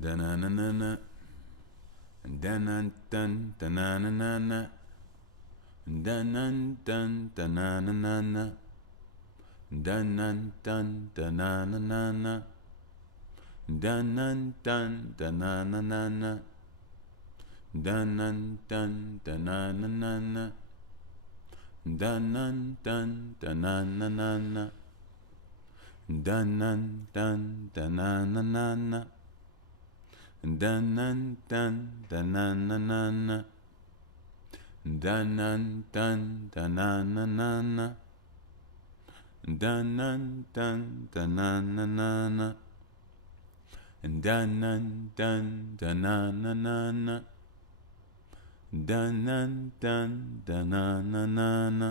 Da-na-na-na-na. Da-na-dun, da-na-na-na-na. Da-na-dun, da-na-na-na-na. Da-na-dun, da-na-na-na-na. Da-na-dun, da-na-na-na-na. Da-na-dun, da-na-na-na-na. Dun-dun-dun, da-na-na-na-na. Dun-dun-dun, da-na-na-na-na. Dun-dun-dun, da-na-na-na-na. Dun-dun-dun, da-na-na-na-na. Dun-dun-dun, da-na-na-na-na. Dun-dun-dun, da-na-na-na-na. Dun-dun-dun, da-na-na-na-na.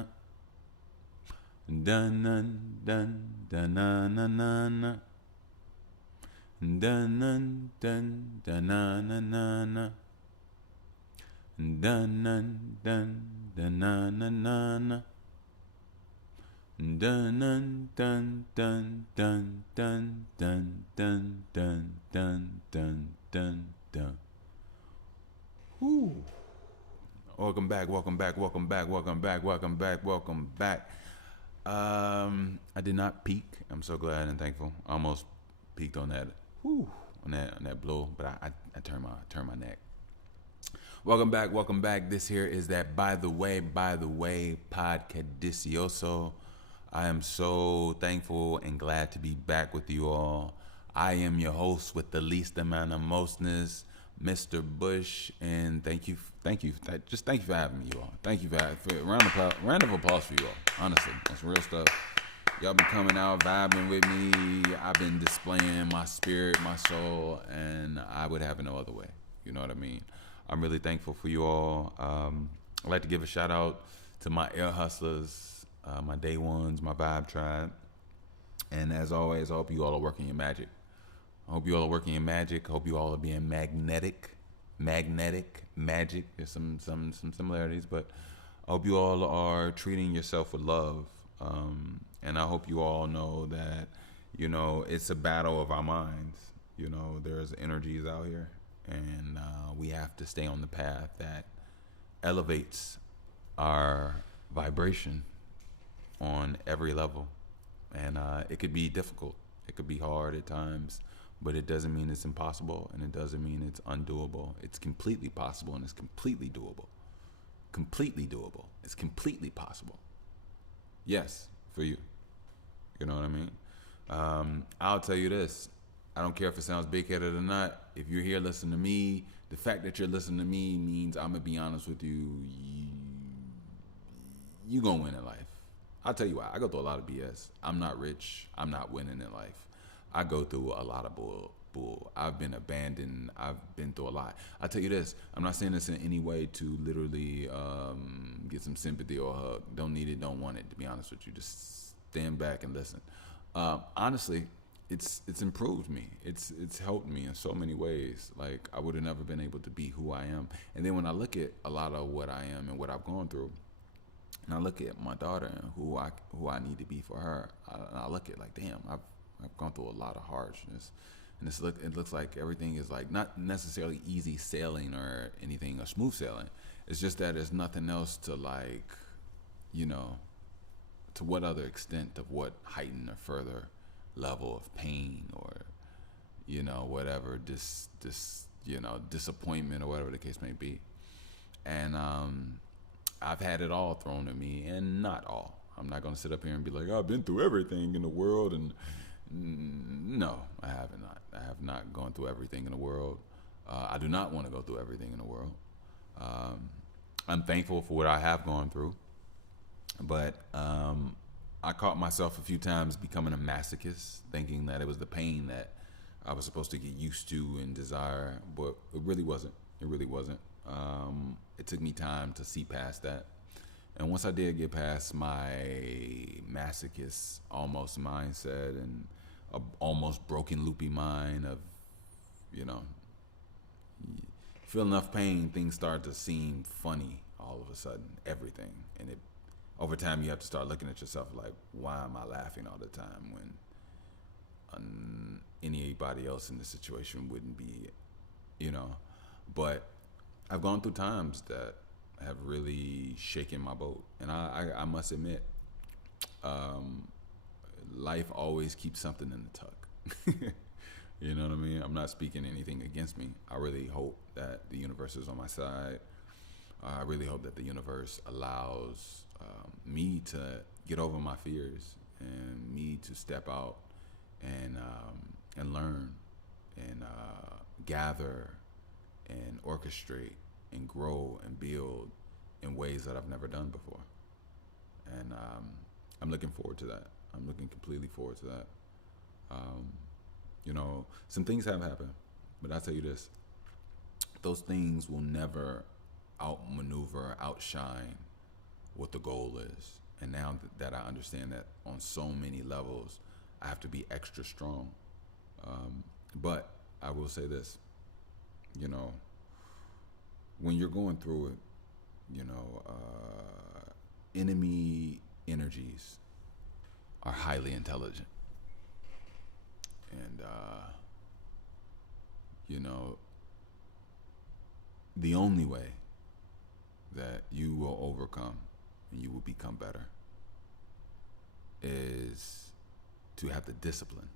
Dun-dun-dun, da-na-na-na-na. Dun-dun-dun, da-na-na-na-na. Dun-dun-dun, da-na-na-na-na. Dun-dun-dun-dun-dun-dun-dun-dun-dun-dun-dun. Whew. Welcome back, welcome back, welcome back, welcome back, welcome back, welcome back. I did not peak. I'm so glad and thankful. I almost peaked on that, on that blow, but I turned my neck. Welcome back, welcome back. This here is that by the way Podcadicioso. I am so thankffall and glad to be back with you all. I am your host with the least amount of mostness, Mr. Bush, and thank you for having me, you all. Thank you for round of applause for you all. Honestly, that's real stuff. Y'all been coming out, vibing with me. I've been displaying my spirit, my soul, and I would have it no other way. You know what I mean? I'm really thankful for you all. I'd like to give a shout out to my air hustlers, my day ones, my vibe tribe. And as always, I hope you all are working your magic. I hope you all are working your magic. I hope you all are being magnetic, magic. There's some similarities, but I hope you all are treating yourself with love. And I hope you all know that, it's a battle of our minds. There's energies out here, and we have to stay on the path that elevates our vibration on every level. And it could be difficult. It could be hard at times. But it doesn't mean it's impossible, and it doesn't mean it's undoable. It's completely possible, and it's completely doable. Completely doable. It's completely possible. Yes, for you. You know what I mean? I'll tell you this. I don't care if it sounds big-headed or not. If you're here listening to me, the fact that you're listening to me means I'm going to be honest with you. You going to win in life. I'll tell you why. I go through a lot of BS. I'm not rich. I'm not winning in life. I go through a lot of bull. I've been abandoned. I've been through a lot. I tell you this, I'm not saying this in any way to literally get some sympathy or a hug. Don't need it, don't want it, to be honest with you. Just stand back and listen. Honestly, it's improved me. It's helped me in so many ways. Like, I would have never been able to be who I am. And then when I look at a lot of what I am and what I've gone through, and I look at my daughter and who I need to be for her, I look at like, damn, I've gone through a lot of harshness, and it looks like everything is like not necessarily easy sailing or anything or smooth sailing. It's just that there's nothing else to like, to what other extent of what heightened or further level of pain or, whatever, disappointment or whatever the case may be. And I've had it all thrown at me, and not all. I'm not going to sit up here and be like, I've been through everything in the world, and no, I have not. I have not gone through everything in the world. I do not want to go through everything in the world. I'm thankful for what I have gone through, but I caught myself a few times becoming a masochist, thinking that it was the pain that I was supposed to get used to and desire, but it really wasn't. It really wasn't. It took me time to see past that. And once I did get past my masochist almost mindset and a almost broken loopy mind of, feel enough pain, things start to seem funny all of a sudden, everything. And over time you have to start looking at yourself like, why am I laughing all the time when anybody else in this situation wouldn't be, you know. But I've gone through times that have really shaken my boat, and I must admit, um, life always keeps something in the tuck. You know what I mean? I'm not speaking anything against me. I really hope that the universe is on my side. I really hope that the universe allows me to get over my fears and me to step out and learn and gather and orchestrate and grow and build in ways that I've never done before. And I'm looking forward to that. I'm looking completely forward to that. Um, you know, some things have happened, but I'll tell you this: those things will never outmaneuver, outshine what the goal is. And now that I understand that on so many levels, I have to be extra strong. But I will say this, you know, when you're going through it, you know, enemy energies are highly intelligent. And, you know, the only way that you will overcome and you will become better is to have the discipline.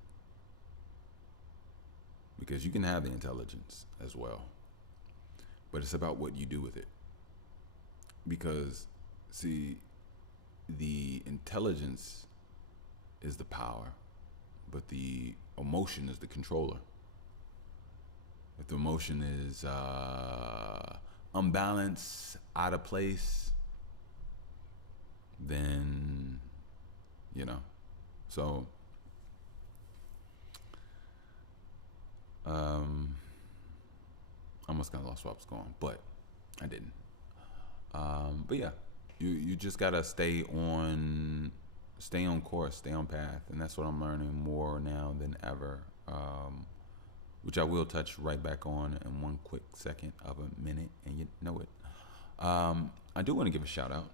Because you can have the intelligence as well, but it's about what you do with it. Because, see, the intelligence is the power, but the emotion is the controller. If the emotion is unbalanced, out of place, then, you know. So, I almost kind of lost where I was going, but I didn't. But yeah, you just gotta stay on course, stay on path, and that's what I'm learning more now than ever. Which I will touch right back on in one quick second of a minute, and you know it. I do want to give a shout out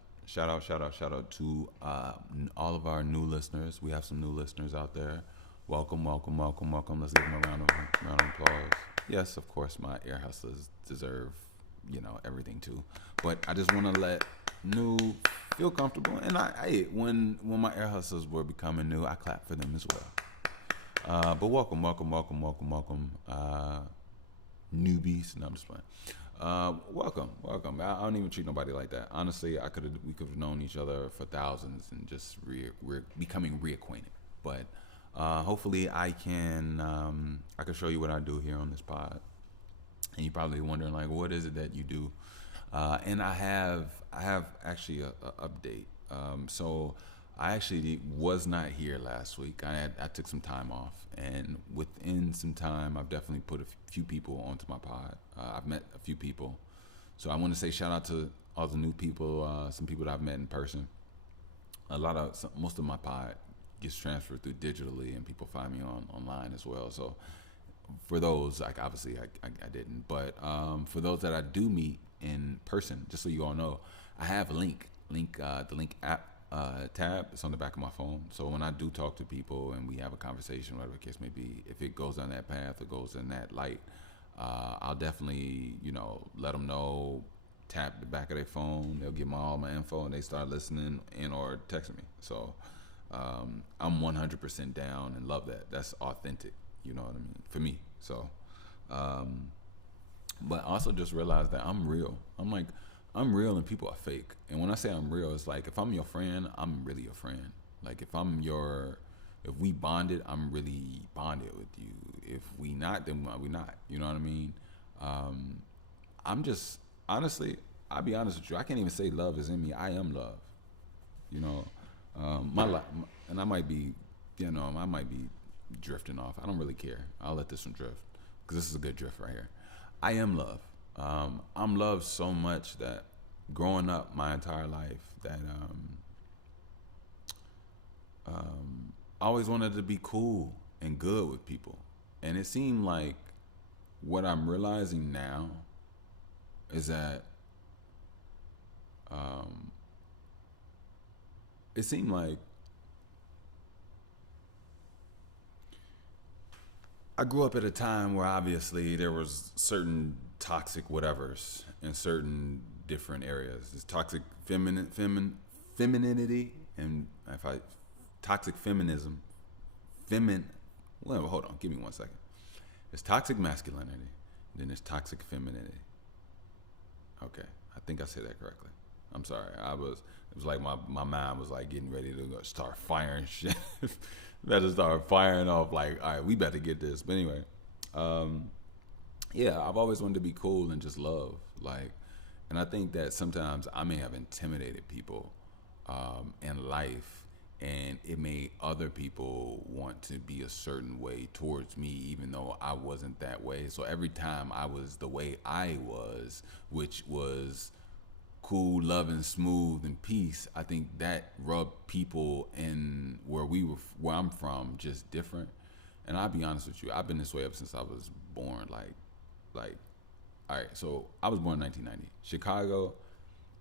to all of our new listeners. We have some new listeners out there. Welcome. Let's give them a round of applause. Yes, of course, my ear hustlers deserve, you know, everything too. But I just want to let new feel comfortable. And when my ear hustlers were becoming new, I clapped for them as well. But welcome, newbies. No, I'm just playing. Welcome. I don't even treat nobody like that. Honestly, we could have known each other for thousands and just we're becoming reacquainted. But hopefully, I can show you what I do here on this pod. And you're probably wondering, like, what is it that you do? And I have actually a update. So I actually was not here last week. I took some time off, and within some time, I've definitely put a few people onto my pod. I've met a few people, so I want to say shout out to all the new people, some people that I've met in person. Most of my pod gets transferred through digitally, and people find me online as well. So for those, like, obviously I didn't, but for those that I do meet in person, just so you all know, I have a the link app tab. It's on the back of my phone. So when I do talk to people and we have a conversation, whatever the case may be, if it goes down that path or goes in that light, I'll definitely, you know, let them know. Tap the back of their phone, they'll get all my info, and they start listening and or texting me. So I'm 100% down and love that. That's authentic. You know what I mean? For me. So, but also just realize that I'm real. I'm real and people are fake. And when I say I'm real, it's like if I'm your friend, I'm really your friend. Like if we bonded, I'm really bonded with you. If we not, then we not. You know what I mean? I'm just, honestly, I'll be honest with you. I can't even say love is in me. I am love. You know, my life, and I might be drifting off. I don't really care. I'll let this one drift because this is a good drift right here. I am love. I'm loved so much that growing up my entire life that I always wanted to be cool and good with people. And it seemed like what I'm realizing now is that it seemed like I grew up at a time where obviously there was certain toxic whatevers in certain different areas. There's toxic femininity, and if I toxic feminism, femin. Well, hold on, give me 1 second. There's toxic masculinity, then there's toxic femininity. Okay, I think I said that correctly. I'm sorry. It was like my mind was like getting ready to go start firing shit. Better start firing off like, all right, we better get this. But anyway, um, yeah, I've always wanted to be cool and just love. Like, and I think that sometimes I may have intimidated people in life, and it made other people want to be a certain way towards me, even though I wasn't that way. So every time I was the way I was, which was cool, loving, smooth, and peace, I think that rubbed people in where I'm from, just different. And I'll be honest with you, I've been this way ever since I was born. Like, all right. So I was born in 1990.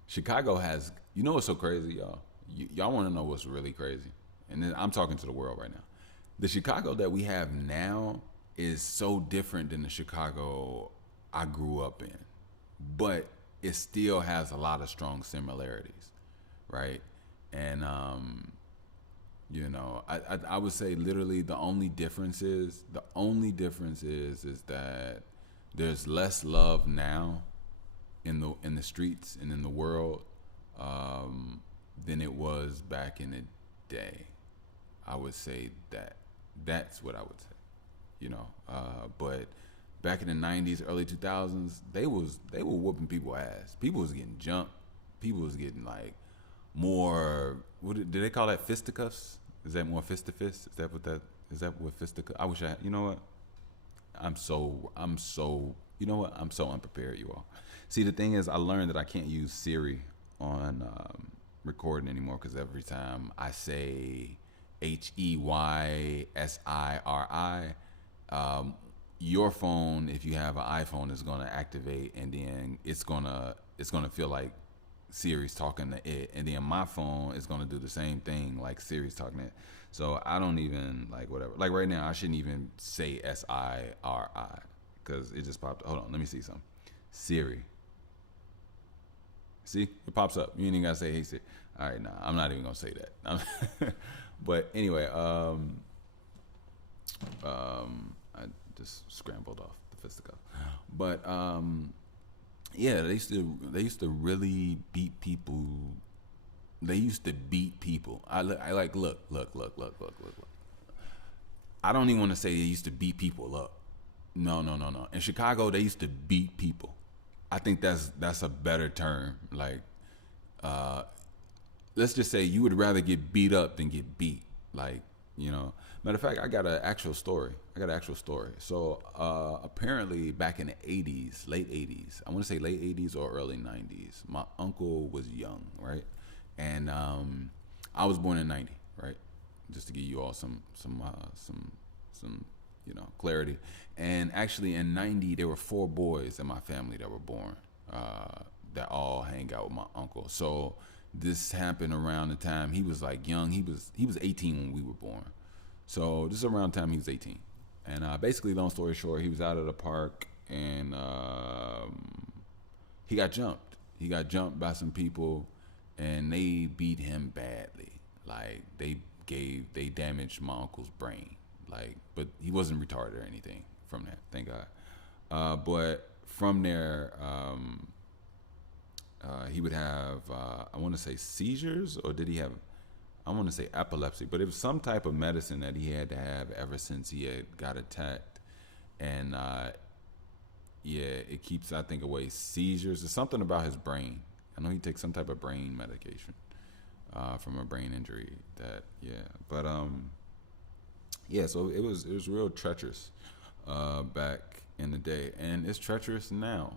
Chicago has, you know what's so crazy, y'all? Y'all want to know what's really crazy? And then I'm talking to the world right now. The Chicago that we have now is so different than the Chicago I grew up in, but it still has a lot of strong similarities, right? And I would say literally the only difference is that there's less love now in the streets and in the world than it was back in the day. I would say that's what I would say, but back in the 90s, early 2000s, they were whooping people ass. People was getting jumped. People was getting like more. Do they call that fisticuffs? Is that more fist to fist? Is that what fisticuffs? I wish I. You know what? I'm so. You know what? I'm so unprepared, you all. See, the thing is, I learned that I can't use Siri on recording anymore because every time I say HEYSIRI, your phone, if you have an iPhone, is gonna activate, and then it's gonna feel like Siri's talking to it, and then my phone is gonna do the same thing like Siri's talking to it. So I don't even like whatever. Like right now, I shouldn't even say SIRI because it just popped. Hold on, let me see something. Siri. See, it pops up. You ain't even gotta say hey Siri. All right, nah, I'm not even gonna say that. But anyway, I just scrambled off the fisticuff. But yeah, they used to really beat people. They used to beat people. Look. I don't even want to say they used to beat people up. No. In Chicago, they used to beat people. I think that's a better term. Like, let's just say you would rather get beat up than get beat. Like, matter of fact, I got an actual story. So apparently back in the 80s, late 80s, I want to say late 80s or early 90s, my uncle was young, right? And I was born in 90, right? Just to give you all some clarity. And actually in 90, there were 4 boys in my family that were born that all hang out with my uncle. So this happened around the time he was like young. He was 18 when we were born. So this is around the time he was 18. And basically, long story short, he was out at the park and he got jumped. He got jumped by some people and they beat him badly. Like they damaged my uncle's brain. Like, but he wasn't retarded or anything from that, thank God. But from there, he would have, I want to say seizures, or did he have, I want to say epilepsy, but it was some type of medicine that he had to have ever since he had got attacked. And it keeps, I think, away seizures. There's something about his brain. I know he takes some type of brain medication from a brain injury. So it was real treacherous back in the day, and it's treacherous now.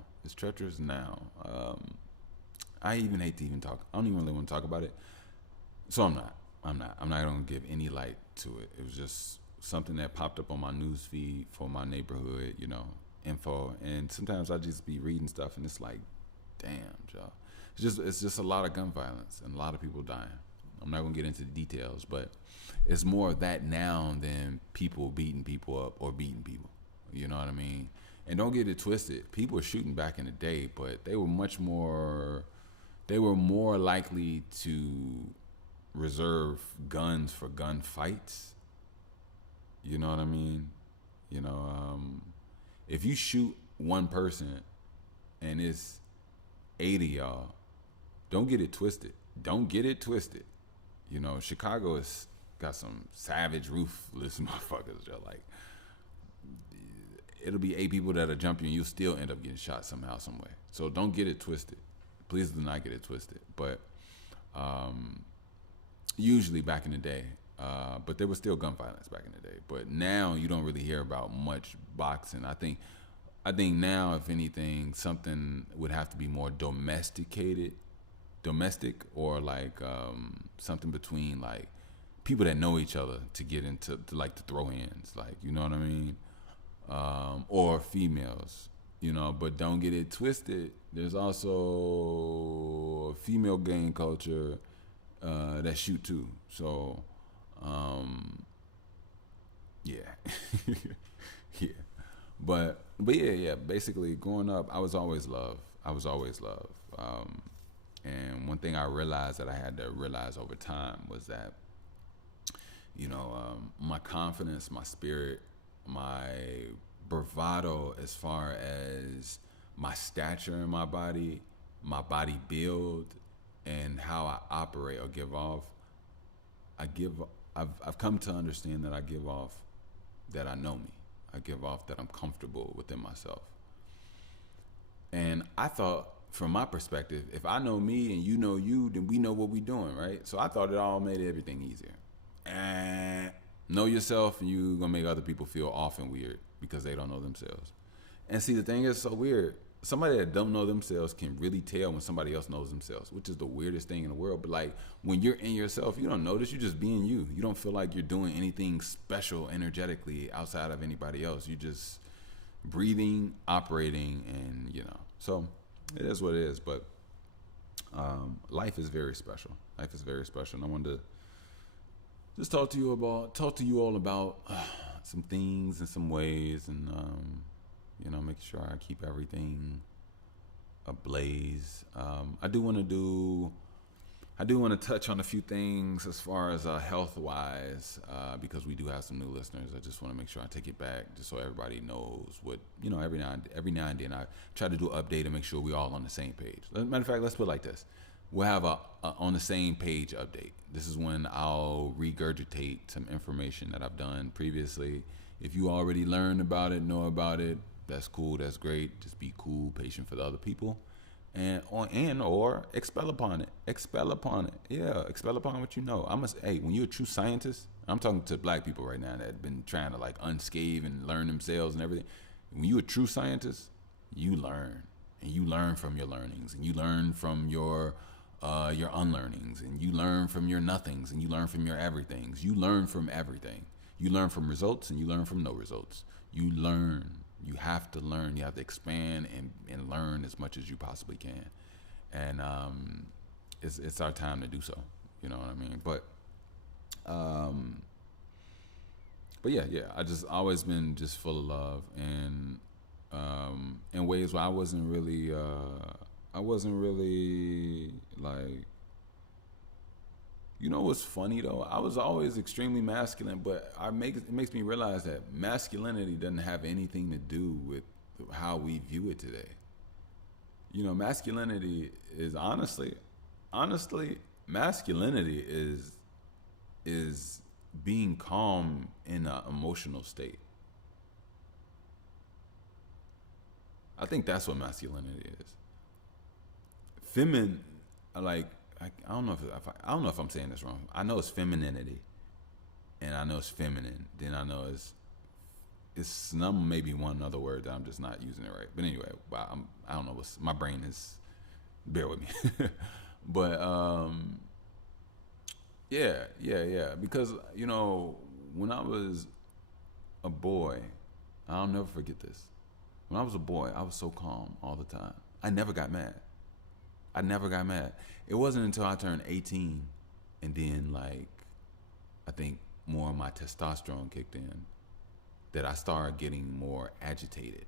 I even hate to even talk. I don't even really want to talk about it. So I'm not gonna give any light to it. It was just something that popped up on my news feed for my neighborhood, info. And sometimes I just be reading stuff and it's like, damn, y'all. It's just a lot of gun violence and a lot of people dying. I'm not gonna get into the details, but it's more of that now than people beating people up or beating people. You know what I mean? And don't get it twisted. People were shooting back in the day, but they were much more. They were more likely to reserve guns for gun fights. You know what I mean? You know, if you shoot one person and it's 80 y'all, don't get it twisted. Don't get it twisted. You know, Chicago has got some savage ruthless motherfuckers. They're like, it'll be 8 people that'll jump you and you'll still end up getting shot somehow, some way. So don't get it twisted. Please do not get it twisted. But usually back in the day, but there was still gun violence back in the day. But now you don't really hear about much boxing. I think now, if anything, something would have to be more domestic, or like something between like people that know each other to get into to throw hands, like, you know what I mean, or females, you know. But don't get it twisted. There's also a female gang culture that shoot too. So yeah. Yeah. But yeah. Basically, growing up, I was always loved. And one thing I realized that I had to realize over time was that, you know, my confidence, my spirit, my bravado, as far as my stature in my body build, and how I operate or give off, I've come to understand that I give off that I know me. I give off that I'm comfortable within myself. And I thought, from my perspective, if I know me and you know you, then we know what we're doing, right? So I thought it all made everything easier. And know yourself, and you're gonna make other people feel off and weird because they don't know themselves. And see, the thing is so weird. Somebody that don't know themselves can really tell when somebody else knows themselves, which is the weirdest thing in the world. But like, when you're in yourself, you don't notice. You're just being you. You don't feel like you're doing anything special energetically outside of anybody else. You just breathing, operating, and, you know. So it is what it is. But life is very special. Life is very special. And I wanted to just talk to you all about some things and some ways, and you know, make sure I keep everything ablaze. I do want to touch on a few things as far as health wise, because we do have some new listeners. I just want to make sure I take it back, just so everybody knows what, you know. Every now and then I try to do an update and make sure we're all on the same page. Matter of fact, let's put it like this: we'll have a on the same page update. This is when I'll regurgitate some information that I've done previously. If you already learned about it, know about it, that's cool, that's great. Just be cool, patient for the other people, or expel upon it. Yeah, expel upon what you know. Hey, when you're a true scientist, I'm talking to black people right now that have been trying to like unscathe and learn themselves and everything. When you're a true scientist, you learn, and you learn from your learnings, and you learn from your unlearnings, and you learn from your nothings, and you learn from your everythings. You learn from everything. You learn from results, and you learn from no results. You learn. You have to learn. You have to expand and learn as much as you possibly can. And it's our time to do so. You know what I mean? But yeah. I just always been just full of love, and in ways where I wasn't really like, you know what's funny though? I was always extremely masculine, but it makes me realize that masculinity doesn't have anything to do with how we view it today. You know, masculinity is honestly, masculinity is being calm in an emotional state. I think that's what masculinity is. Feminine, like, I don't know if I'm saying this wrong. I know it's femininity, and I know it's feminine. Then I know it's some, maybe one other word that I'm just not using it right. But anyway, I don't know my brain is. Bear with me. But yeah. Because, you know, when I was a boy, I'll never forget this. When I was a boy, I was so calm all the time. I never got mad. It wasn't until I turned 18 And then like I think more of my testosterone kicked in, that I started getting more agitated,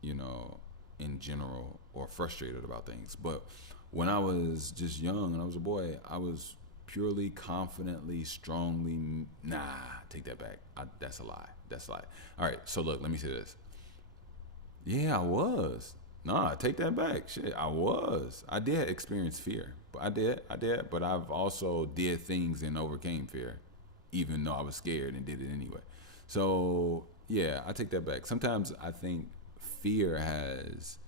you know, in general, or frustrated about things. But when I was just young and I was a boy, I was purely, confidently, strongly. Nah, take that back. That's a lie. That's a lie. All right, so look, let me say this. Yeah, I was. Nah, take that back. Shit, I was. I did experience fear. But I did. But I've also did things and overcame fear, even though I was scared and did it anyway. So yeah, I take that back. Sometimes I think fear has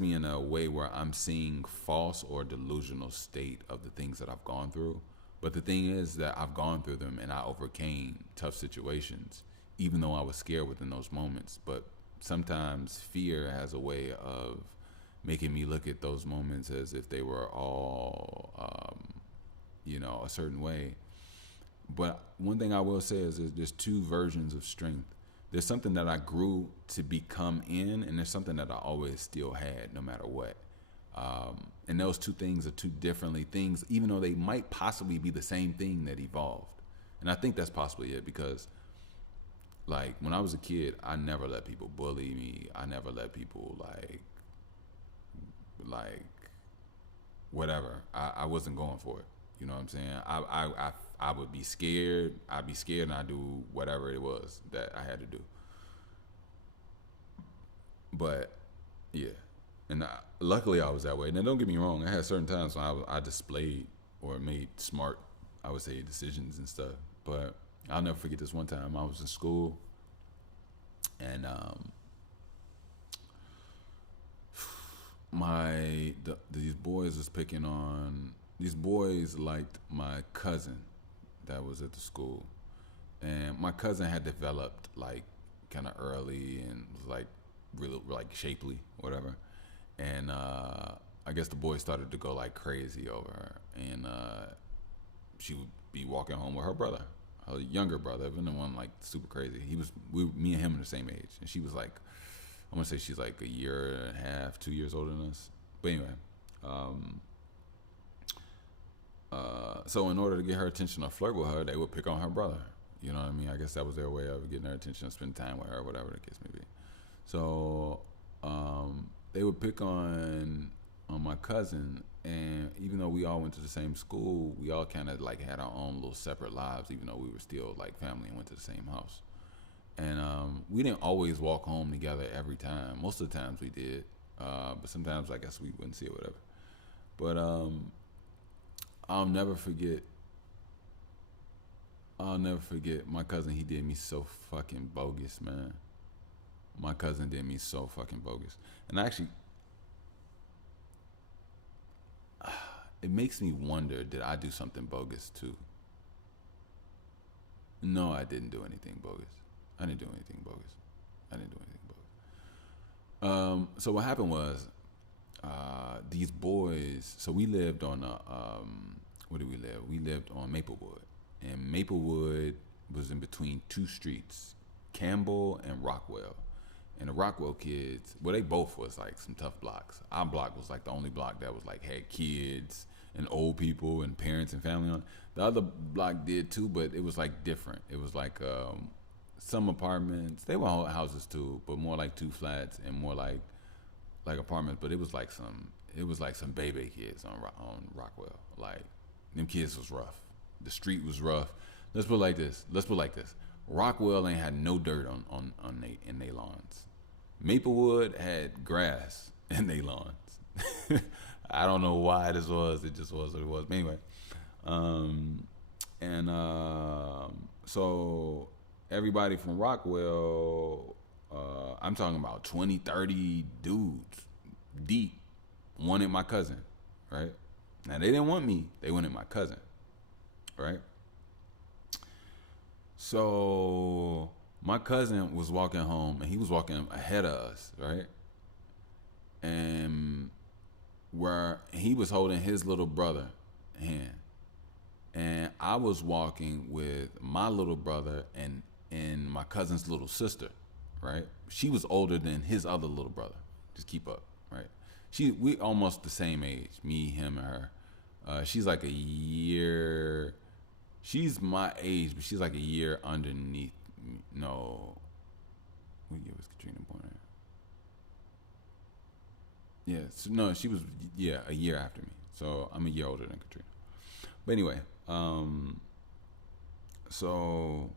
me in a way where I'm seeing false or delusional state of the things that I've gone through. But the thing is that I've gone through them and I overcame tough situations, even though I was scared within those moments. But sometimes fear has a way of making me look at those moments as if they were all, a certain way. But one thing I will say is there's two versions of strength. There's something that I grew to become in, and there's something that I always still had, no matter what. And those two things are two differently things, even though they might possibly be the same thing that evolved. And I think that's possibly it, because like when I was a kid, I never let people bully me. I never let people like whatever. I wasn't going for it. You know what I'm saying? I would be scared. I'd be scared, and I'd do whatever it was that I had to do. But yeah, and luckily I was that way. Now don't get me wrong. I had certain times when I displayed or made smart, I would say, decisions and stuff. But I'll never forget this one time I was in school, and these boys was picking on. These boys liked my cousin that was at the school, and my cousin had developed like kind of early and was like really like shapely, whatever. And I guess the boys started to go like crazy over her, and she would be walking home with her brother, her younger brother, even the one like super crazy. Me and him are the same age, and she was like, I'm gonna say she's like a year and a half, 2 years older than us. But anyway, so in order to get her attention or flirt with her, they would pick on her brother. You know what I mean? I guess that was their way of getting her attention, spending time with her, whatever the case may be. So they would pick on my cousin, and even though we all went to the same school, we all kind of like had our own little separate lives, even though we were still like family and went to the same house. And we didn't always walk home together every time. Most of the times we did, but sometimes I guess we wouldn't see it, whatever. But I'll never forget. I'll never forget my cousin. He did me so fucking bogus, man. My cousin did me so fucking bogus, and actually, it makes me wonder: did I do something bogus too? No, I didn't do anything bogus. I didn't do anything bogus. I didn't do anything bogus. So what happened was, these boys. So we lived on where did we live? We lived on Maplewood, and Maplewood was in between two streets, Campbell and Rockwell. And the Rockwell kids, well, they both was like some tough blocks. Our block was like the only block that was like had kids and old people and parents and family on it. The other block did too, but it was like different. It was like some apartments. They were all houses too, but more like two flats and more like apartments. But it was like some baby kids on Rockwell. Like them kids was rough. The street was rough. Let's put it like this. Rockwell ain't had no dirt in their lawns. Maplewood had grass in their lawns. I don't know why this was. It just was what it was. But anyway, so everybody from Rockwell, I'm talking about 20, 30 dudes deep, wanted my cousin, right? Now they didn't want me. They wanted my cousin, right? So my cousin was walking home, and he was walking ahead of us, right? And where he was holding his little brother hand, and I was walking with my little brother and my cousin's little sister, right? She was older than his other little brother. Just keep up, right? We almost the same age, me, him, and her. She's like a year. She's my age, but she's like a year underneath me. No, what year was Katrina born in? Yeah, so, no, she was a year after me. So I'm a year older than Katrina. But anyway, so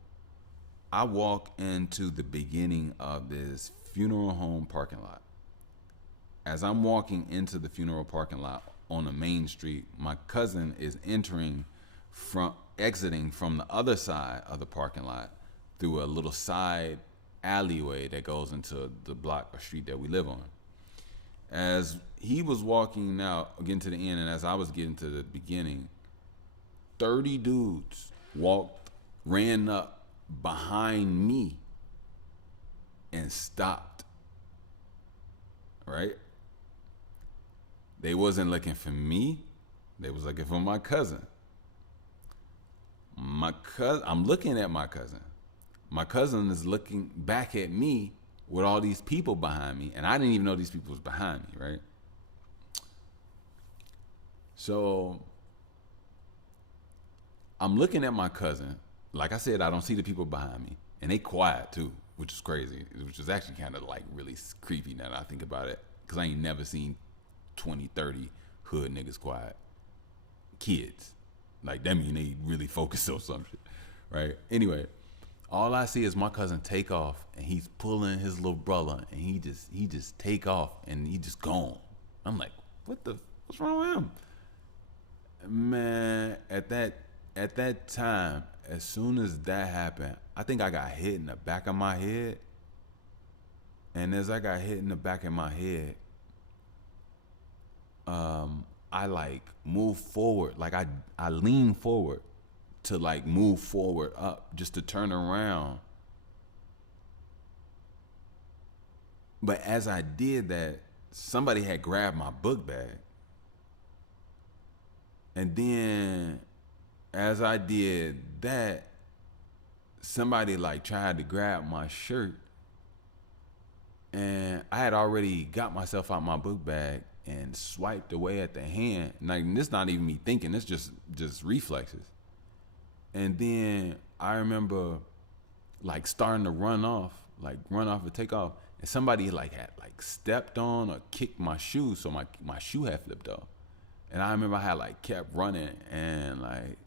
I walk into the beginning of this funeral home parking lot. As I'm walking into the funeral parking lot on the main street, my cousin is exiting from the other side of the parking lot through a little side alleyway that goes into the block or street that we live on. As he was walking out, getting to the end, and as I was getting to the beginning, 30 dudes ran up behind me and stopped. Right? They wasn't looking for me. They was looking for my cousin. I'm looking at my cousin. My cousin is looking back at me with all these people behind me, and I didn't even know these people was behind me, right? So I'm looking at my cousin. Like I said, I don't see the people behind me, and they quiet too, which is crazy, which is actually kind of like really creepy now that I think about it, because I ain't never seen 20, 30 hood niggas quiet. Kids. Like, that mean they really focused on some shit, right? Anyway, all I see is my cousin take off, and he's pulling his little brother, and he just take off, and he just gone. I'm like, what's wrong with him? Man, at that time, as soon as that happened, I think I got hit in the back of my head. And as I got hit in the back of my head, I like moved forward. Like I leaned forward to like move forward up just to turn around. But as I did that, somebody had grabbed my book bag. And then as I did that, somebody like tried to grab my shirt. And I had already got myself out my book bag and swiped away at the hand. Like, this not even me thinking, it's just reflexes. And then I remember like starting to run off and take off. And somebody like had like stepped on or kicked my shoe, so my shoe had flipped off. And I remember I had like kept running, and like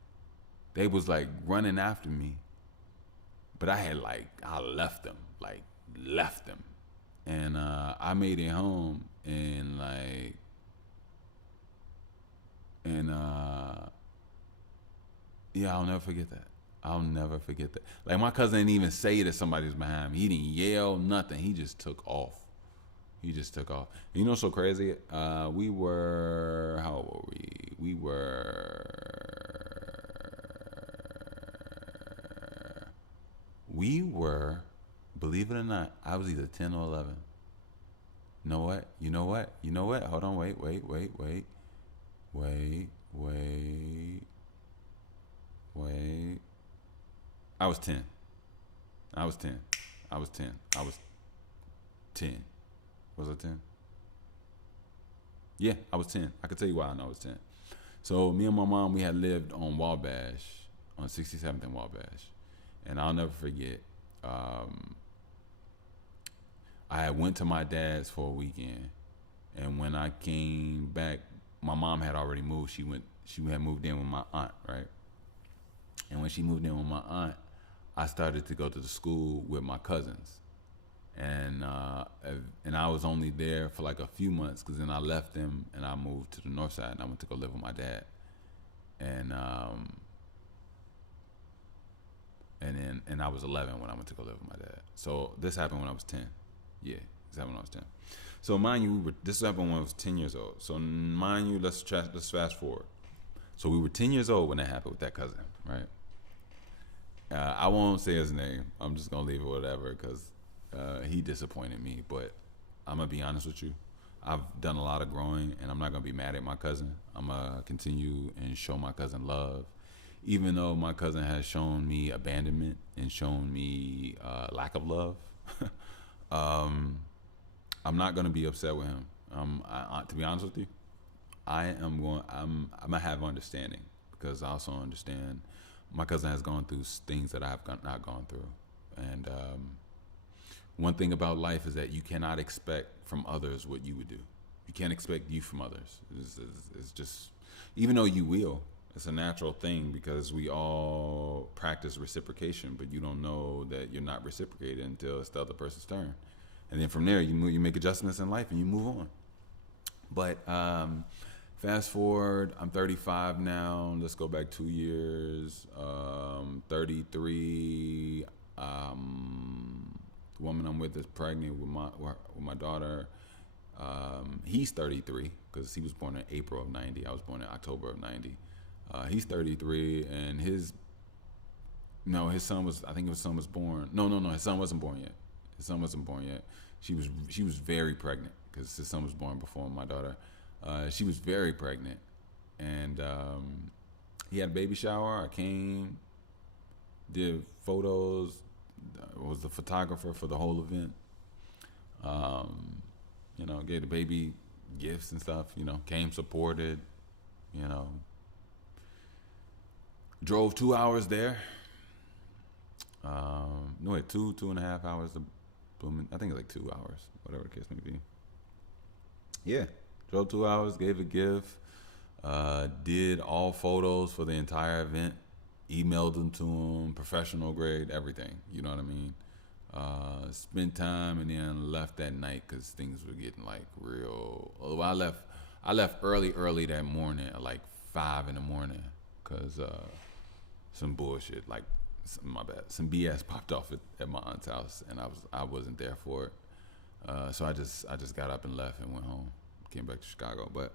they was like running after me. But I left them. And I made it home, and yeah, I'll never forget that. Like, my cousin didn't even say that somebody was behind me. He didn't yell, nothing. He just took off. You know what's so crazy? We were, how old were we? We were, believe it or not, I was either 10 or 11. You know what? Hold on, wait. I was 10. Was I 10? Yeah, I was 10. I can tell you why I know I was 10. So me and my mom, we had lived on Wabash, on 67th and Wabash. And I'll never forget, I had went to my dad's for a weekend. And when I came back, my mom had already moved. She had moved in with my aunt, right? And when she moved in with my aunt, I started to go to the school with my cousins. And I was only there for like a few months, because then I left them and I moved to the north side, and I went to go live with my dad. And I was 11 when I went to go live with my dad. So this happened when I was 10. Yeah, this happened when I was 10. So mind you, this happened when I was 10 years old. So mind you, let's fast forward. So we were 10 years old when that happened with that cousin, right? I won't say his name. I'm just gonna leave it whatever, because he disappointed me. But I'm gonna be honest with you. I've done a lot of growing, and I'm not gonna be mad at my cousin. I'm gonna continue and show my cousin love, even though my cousin has shown me abandonment and shown me lack of love. I'm not gonna be upset with him. To be honest with you, I'm gonna have understanding because I also understand my cousin has gone through things that not gone through, and one thing about life is that you cannot expect from others what you would do. You can't expect you from others. It's just, even though you will, it's a natural thing because we all practice reciprocation, but you don't know that you're not reciprocated until it's the other person's turn, and then from there you make adjustments in life and you move on. But fast forward, I'm 35 now. Let's go back 2 years. 33. The woman I'm with is pregnant with my daughter. He's 33 because he was born in April of '90. I was born in October of '90. He's 33, and his son was. I think his son was born. No. His son wasn't born yet. His son wasn't born yet. She was very pregnant because his son was born before my daughter. She was very pregnant, and he had a baby shower. I came, did photos, was the photographer for the whole event. Gave the baby gifts and stuff. Came, supported. Drove 2 hours there. No, wait, 2.5 hours to Blooming. I think it's like 2 hours, whatever the case may be. Yeah, drove 2 hours, gave a gift, did all photos for the entire event, emailed them to him, professional grade, everything. You know what I mean? Spent time and then left that night because things were getting like real. Although I left early that morning at like 5 in the morning because some bullshit, like my bad, some BS popped off at my aunt's house and I wasn't there for it. So I just got up and left and went home, came back to Chicago. But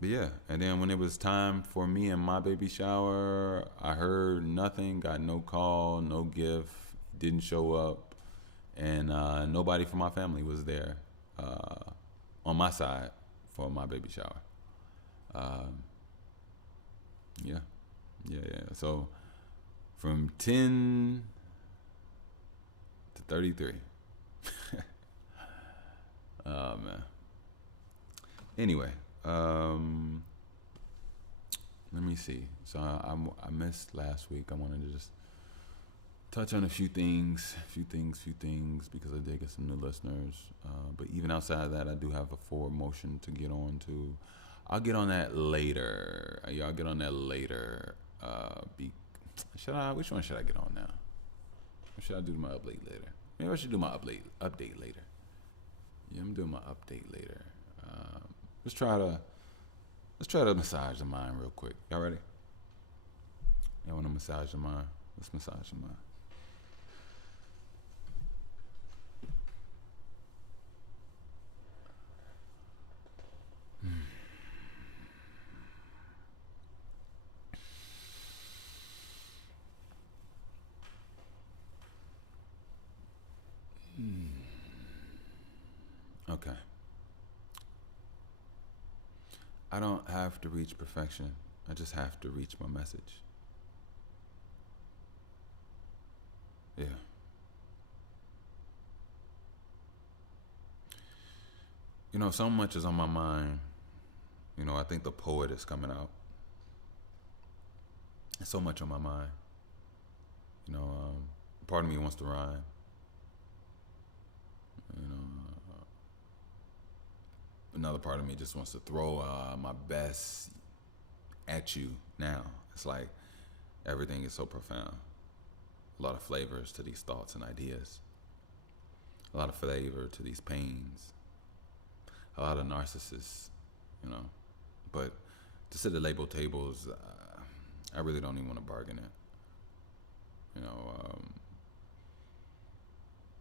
yeah, and then when it was time for me and my baby shower, I heard nothing, got no call, no gift, didn't show up, and nobody from my family was there on my side for my baby shower. Yeah. So from 10 to 33. Oh man. Anyway, let me see. So I missed last week. I wanted to just touch on a few things because I did get some new listeners. But even outside of that, I do have a forward motion to get on to. I'll get on that later. Y'all get on that later. Which one should I get on now? Or should I do my update later? Maybe I should do my update later. Yeah, I'm doing my update later. Let's try to massage the mind real quick. Y'all ready? Y'all want to massage the mind? Let's massage the mind. Okay. I don't have to reach perfection. I just have to reach my message. Yeah. So much is on my mind. I think the poet is coming out. There's so much on my mind. Part of me wants to rhyme. Another part of me just wants to throw my best at you now. It's like everything is so profound. A lot of flavors to these thoughts and ideas. A lot of flavor to these pains. A lot of narcissists, But to sit at label tables, I really don't even want to bargain it.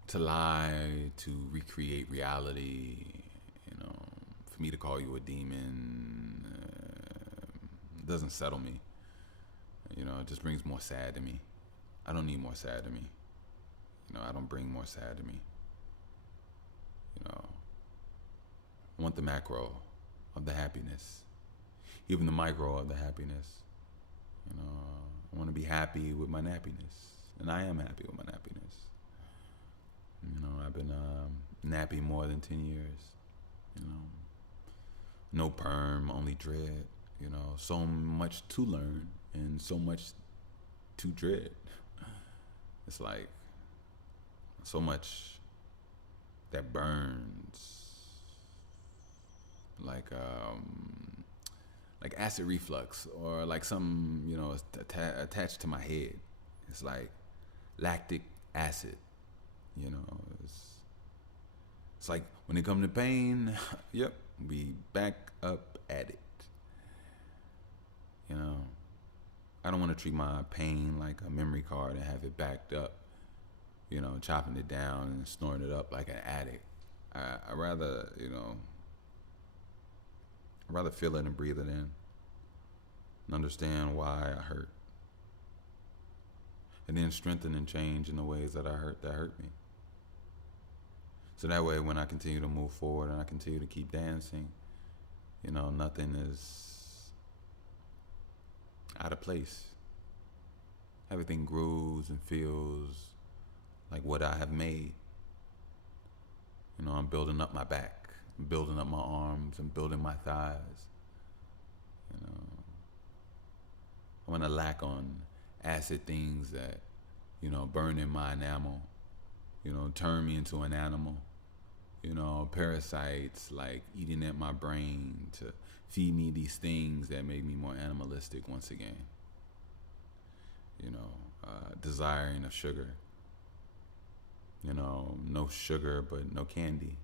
To lie, to recreate reality, for me to call you a demon, doesn't settle me. It just brings more sad to me. I don't need more sad to me. I don't bring more sad to me. I want the macro of the happiness, even the micro of the happiness. I want to be happy with my nappiness, and I am happy with my nappiness. I've been nappy more than 10 years. No perm, only dread. You know, so much to learn and so much to dread. It's like so much that burns, like like acid reflux, or like some, you know, attached to my head. It's like lactic acid. You know, it's like when it comes to pain, yep, we back up at it. You know, I don't want to treat my pain like a memory card and have it backed up. You know, chopping it down and snorting it up like an addict. I rather, you know, I rather feel it and breathe it in and understand why I hurt, and then strengthen and change in the ways that hurt me. So that way, when I continue to move forward and I continue to keep dancing, you know, nothing is out of place. Everything grooves and feels like what I have made. You know, I'm building up my back, I'm building up my arms, I'm building my thighs. You know, I want to lack on acid things that, you know, burn in my enamel, you know, turn me into an animal. You know, parasites like eating at my brain to feed me these things that make me more animalistic once again. You know, desiring of sugar. You know, no sugar but no candy.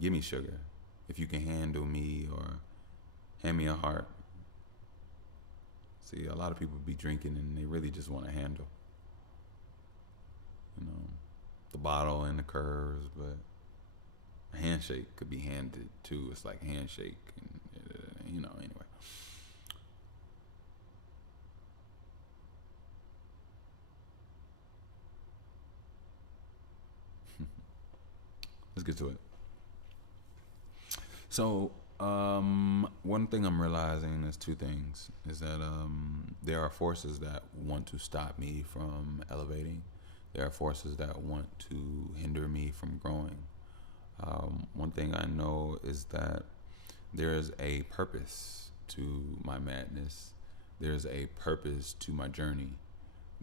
Give me sugar. If you can handle me, or hand me a heart. See, a lot of people be drinking and they really just want a handle. You know, the bottle and the curves, but a handshake could be handed too. It's like handshake, and you know. Anyway, let's get to it. So, one thing I'm realizing is two things: is that there are forces that want to stop me from elevating. There are forces that want to hinder me from growing. One thing I know is that there's a purpose to my madness. There's a purpose to my journey.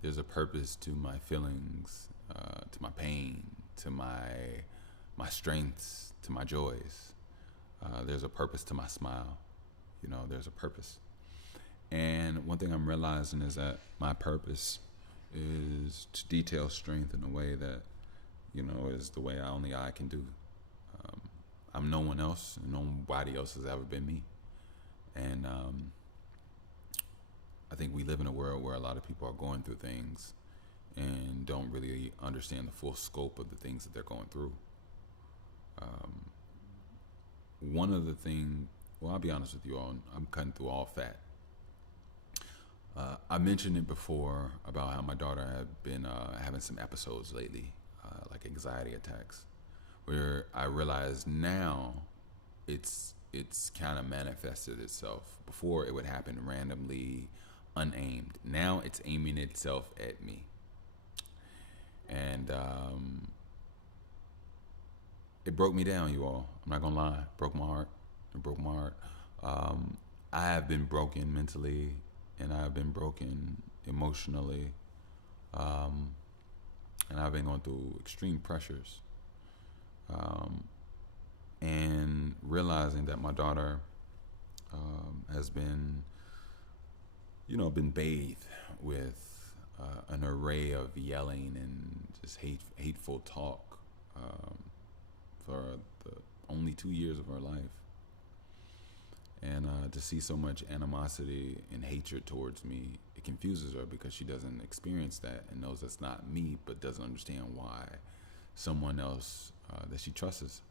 There's a purpose to my feelings, to my pain, to my strengths, to my joys. There's a purpose to my smile. You know, there's a purpose. And one thing I'm realizing is that my purpose is to detail strength in a way that, you know, is the way only I can do. I'm no one else, and nobody else has ever been me. And I think we live in a world where a lot of people are going through things and don't really understand the full scope of the things that they're going through. One of the things, well, I'll be honest with you all, I'm cutting through all fat. I mentioned it before about how my daughter had been having some episodes lately, like anxiety attacks, where I realize now it's kind of manifested itself. Before, it would happen randomly, unaimed. Now it's aiming itself at me. And it broke me down, you all. I'm not gonna lie. It broke my heart. It broke my heart. I have been broken mentally, and I've been broken emotionally, and I've been going through extreme pressures. And realizing that my daughter has been, you know, been bathed with an array of yelling and just hateful talk for the only 2 years of her life. And to see so much animosity and hatred towards me, it confuses her, because she doesn't experience that and knows that's not me, but doesn't understand why someone else that she trusts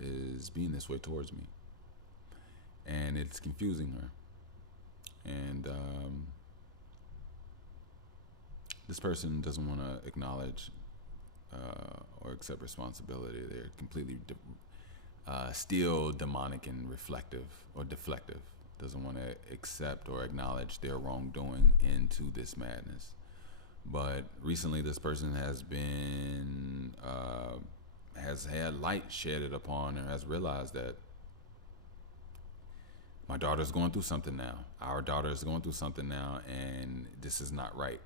is being this way towards me. And it's confusing her. And this person doesn't want to acknowledge or accept responsibility. They're completely still demonic and reflective or deflective. Doesn't want to accept or acknowledge their wrongdoing into this madness. But recently, this person has been has had light shedded upon her, has realized that My daughter's going through something now. Our daughter is going through something now, and this is not right.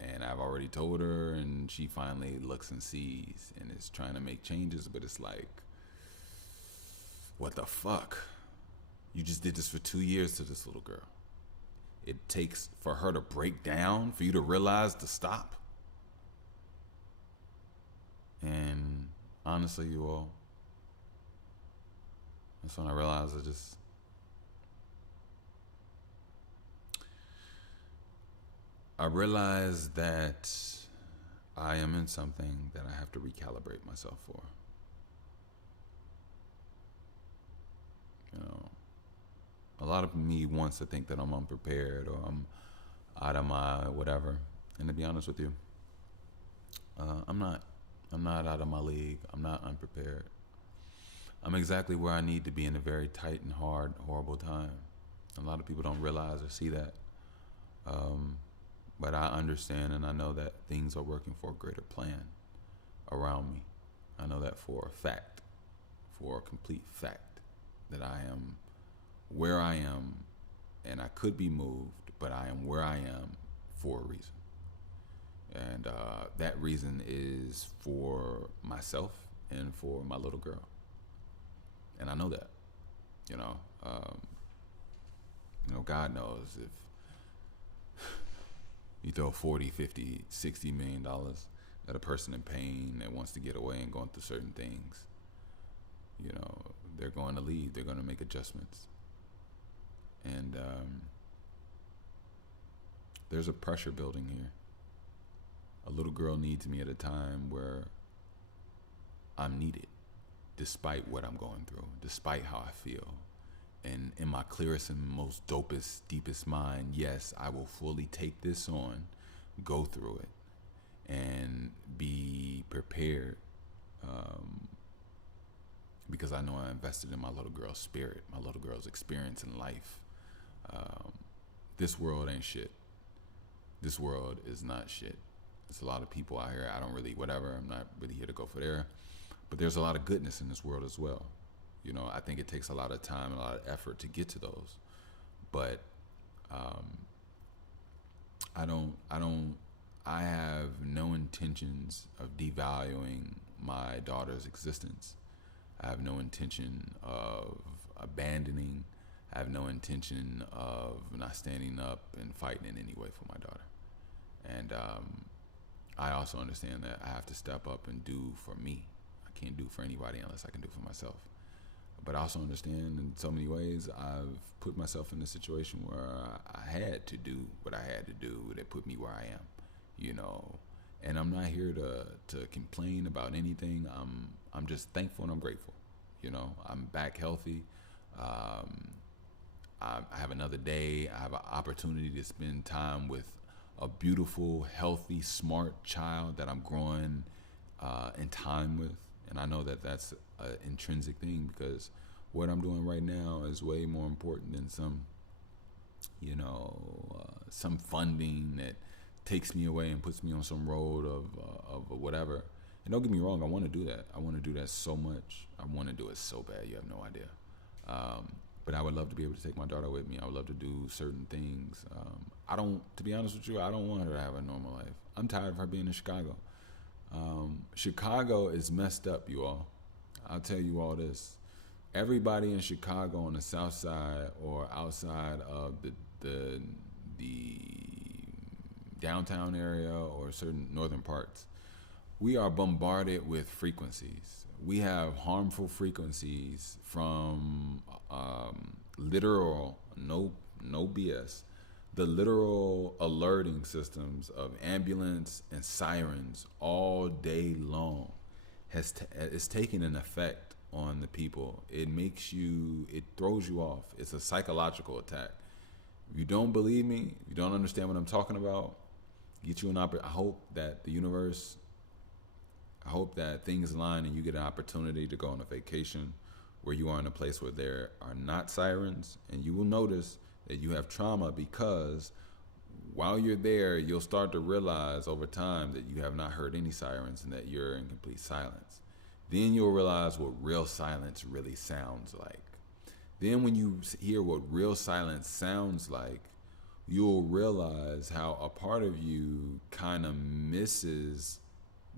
And I've already told her, and she finally looks and sees and is trying to make changes, but it's like, what the fuck? You just did this for 2 years to this little girl. It takes for her to break down, for you to realize to stop. And honestly, you all, that's when I realized I realized that I am in something that I have to recalibrate myself for. You know, a lot of me wants to think that I'm unprepared or I'm out of my whatever. And to be honest with you, I'm not. I'm not out of my league. I'm not unprepared. I'm exactly where I need to be in a very tight and hard, horrible time. A lot of people don't realize or see that. But I understand and I know that things are working for a greater plan around me. I know that for a fact, for a complete fact, that I am where I am and I could be moved, but I am where I am for a reason. And that reason is for myself and for my little girl. And I know that, you know, God knows if you throw 40, 50, 60 million dollars at a person in pain that wants to get away and going through certain things, you know, they're going to leave. They're going to make adjustments. And there's a pressure building here. A little girl needs me at a time where I'm needed, despite what I'm going through, despite how I feel. And in my clearest and most dopest, deepest mind, yes, I will fully take this on, go through it, and be prepared, because I know I invested in my little girl's spirit, my little girl's experience in life. This world ain't shit. This world is not shit. There's a lot of people out here, I don't really, whatever, I'm not really here to go for there. But there's a lot of goodness in this world as well. You know, I think it takes a lot of time and a lot of effort to get to those. But I have no intentions of devaluing my daughter's existence. I have no intention of abandoning. I have no intention of not standing up and fighting in any way for my daughter. And I also understand that I have to step up and do for me. I can't do for anybody unless I can do for myself. But I also understand in so many ways I've put myself in a situation where I had to do what I had to do that put me where I am, you know. And I'm not here to complain about anything. I'm just thankful and I'm grateful. You know, I'm back healthy. I have another day. I have an opportunity to spend time with a beautiful, healthy, smart child that I'm growing in time with. And I know that that's an intrinsic thing because what I'm doing right now is way more important than some funding that takes me away and puts me on some road of whatever. And don't get me wrong, I want to do that. I want to do that so much. I want to do it so bad, you have no idea. But I would love to be able to take my daughter with me. I would love to do certain things. To be honest with you, I don't want her to have a normal life. I'm tired of her being in Chicago. Chicago is messed up, you all. I'll tell you all this. Everybody in Chicago on the south side or outside of the downtown area or certain northern parts, we are bombarded with frequencies. We have harmful frequencies from literal, no BS, the literal alerting systems of ambulance and sirens all day long is taking an effect on the people. It throws you off. It's a psychological attack. If you don't believe me, if you don't understand what I'm talking about, get you an I hope that the universe, I hope that things align and you get an opportunity to go on a vacation where you are in a place where there are not sirens, and you will notice that you have trauma because while you're there, you'll start to realize over time that you have not heard any sirens and that you're in complete silence. Then you'll realize what real silence really sounds like. Then when you hear what real silence sounds like, you'll realize how a part of you kind of misses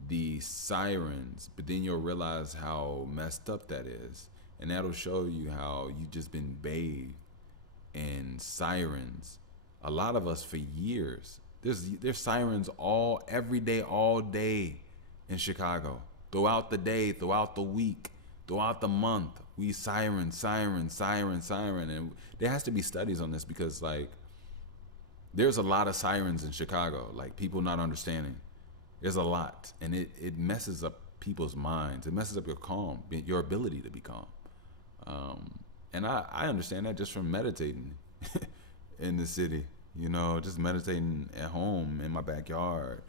the sirens, but then you'll realize how messed up that is. And that'll show you how you've just been bathed in sirens. A lot of us for years. There's sirens every day, all day in Chicago. Throughout the day, throughout the week, throughout the month, we siren, siren, siren, siren. And there has to be studies on this because like there's a lot of sirens in Chicago, like people not understanding. There's a lot. And it messes up people's minds. It messes up your calm, your ability to be calm. And I understand that just from meditating in the city, you know, just meditating at home in my backyard.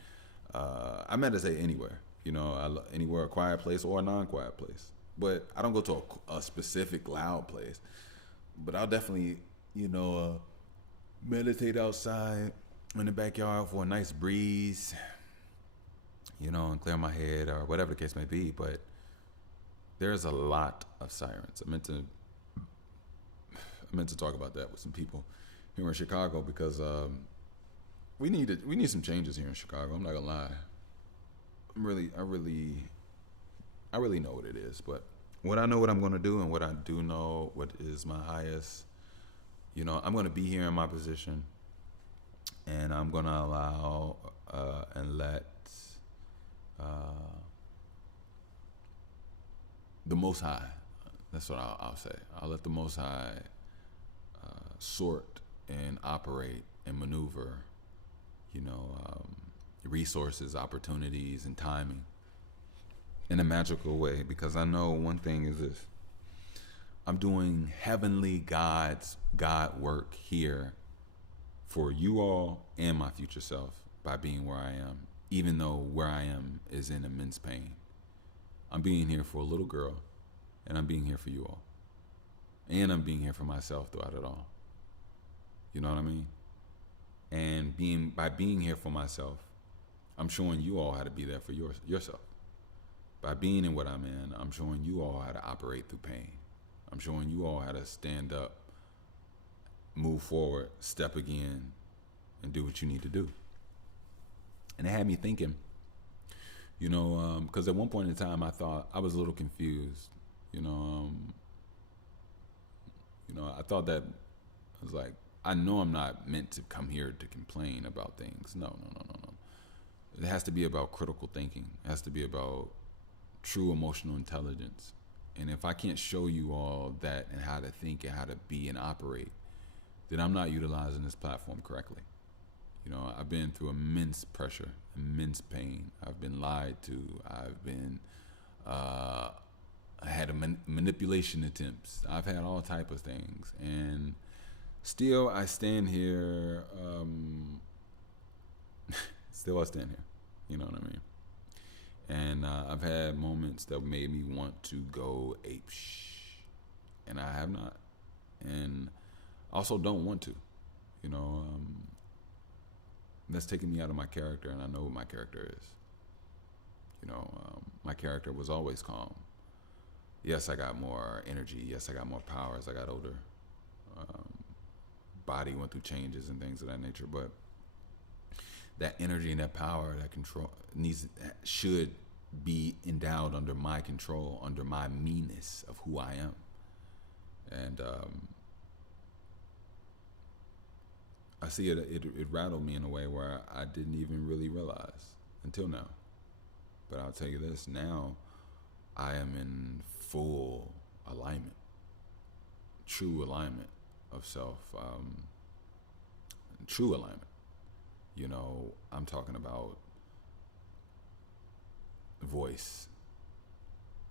I meditate anywhere, you know, anywhere, a quiet place or a non-quiet place. But I don't go to a specific loud place. But I'll definitely, you know, meditate outside in the backyard for a nice breeze, you know, and clear my head or whatever the case may be. But there's a lot of sirens. I meant to talk about that with some people here in Chicago because we need some changes here in Chicago. I'm not gonna lie. I really know what it is, but what I know what I'm gonna do and what I do know what is my highest, you know, I'm gonna be here in my position, and I'm gonna allow and let the Most High. That's what I'll say. I'll let the Most High sort and operate and maneuver, you know, resources, opportunities, and timing in a magical way. Because I know one thing is this: I'm doing heavenly God work here for you all and my future self by being where I am, even though where I am is in immense pain. I'm being here for a little girl, and I'm being here for you all. And I'm being here for myself throughout it all. You know what I mean? And by being here for myself, I'm showing you all how to be there for yourself. By being in what I'm in, I'm showing you all how to operate through pain. I'm showing you all how to stand up, move forward, step again, and do what you need to do. And it had me thinking, you know, because at one point in time I thought I was a little confused. You know, I thought that I was like, I know I'm not meant to come here to complain about things. No. It has to be about critical thinking. It has to be about true emotional intelligence. And if I can't show you all that and how to think and how to be and operate, then I'm not utilizing this platform correctly. You know, I've been through immense pressure, immense pain. I've been lied to. I had manipulation attempts. I've had all type of things, and still I stand here. Still I stand here. You know what I mean? And I've had moments that made me want to go ape and I have not, and also don't want to. You know, that's taking me out of my character, and I know what my character is. You know, my character was always calm. Yes, I got more energy. Yes, I got more power as I got older. Body went through changes and things of that nature, but that energy and that power, that control should be endowed under my control, under my meanness of who I am. And I see it rattled me in a way where I didn't even really realize until now. But I'll tell you this, now I am in full alignment, true alignment of self, true alignment. You know, I'm talking about voice.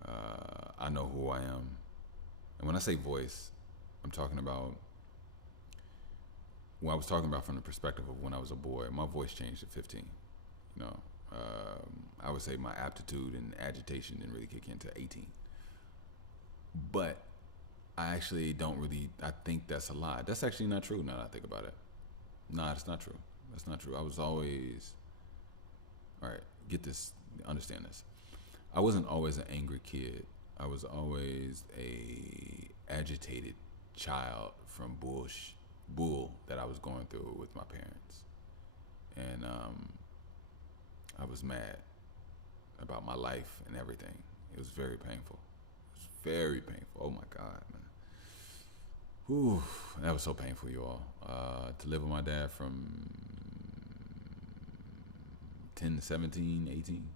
I know who I am. And when I say voice, I'm talking about, I was talking about from the perspective of when I was a boy. My voice changed at 15. You know, I would say my aptitude and agitation didn't really kick into 18. But I actually I think that's a lie. That's actually not true now that I think about it. Nah, it's not true. That's not true. I was always, all right, get this, understand this. I wasn't always an angry kid. I was always a agitated child from bull that I was going through with my parents, and I was mad about my life and everything. It was very painful. It was very painful. Oh my God, man. Whew, that was so painful, you all. To live with my dad from 10 to 17, 18,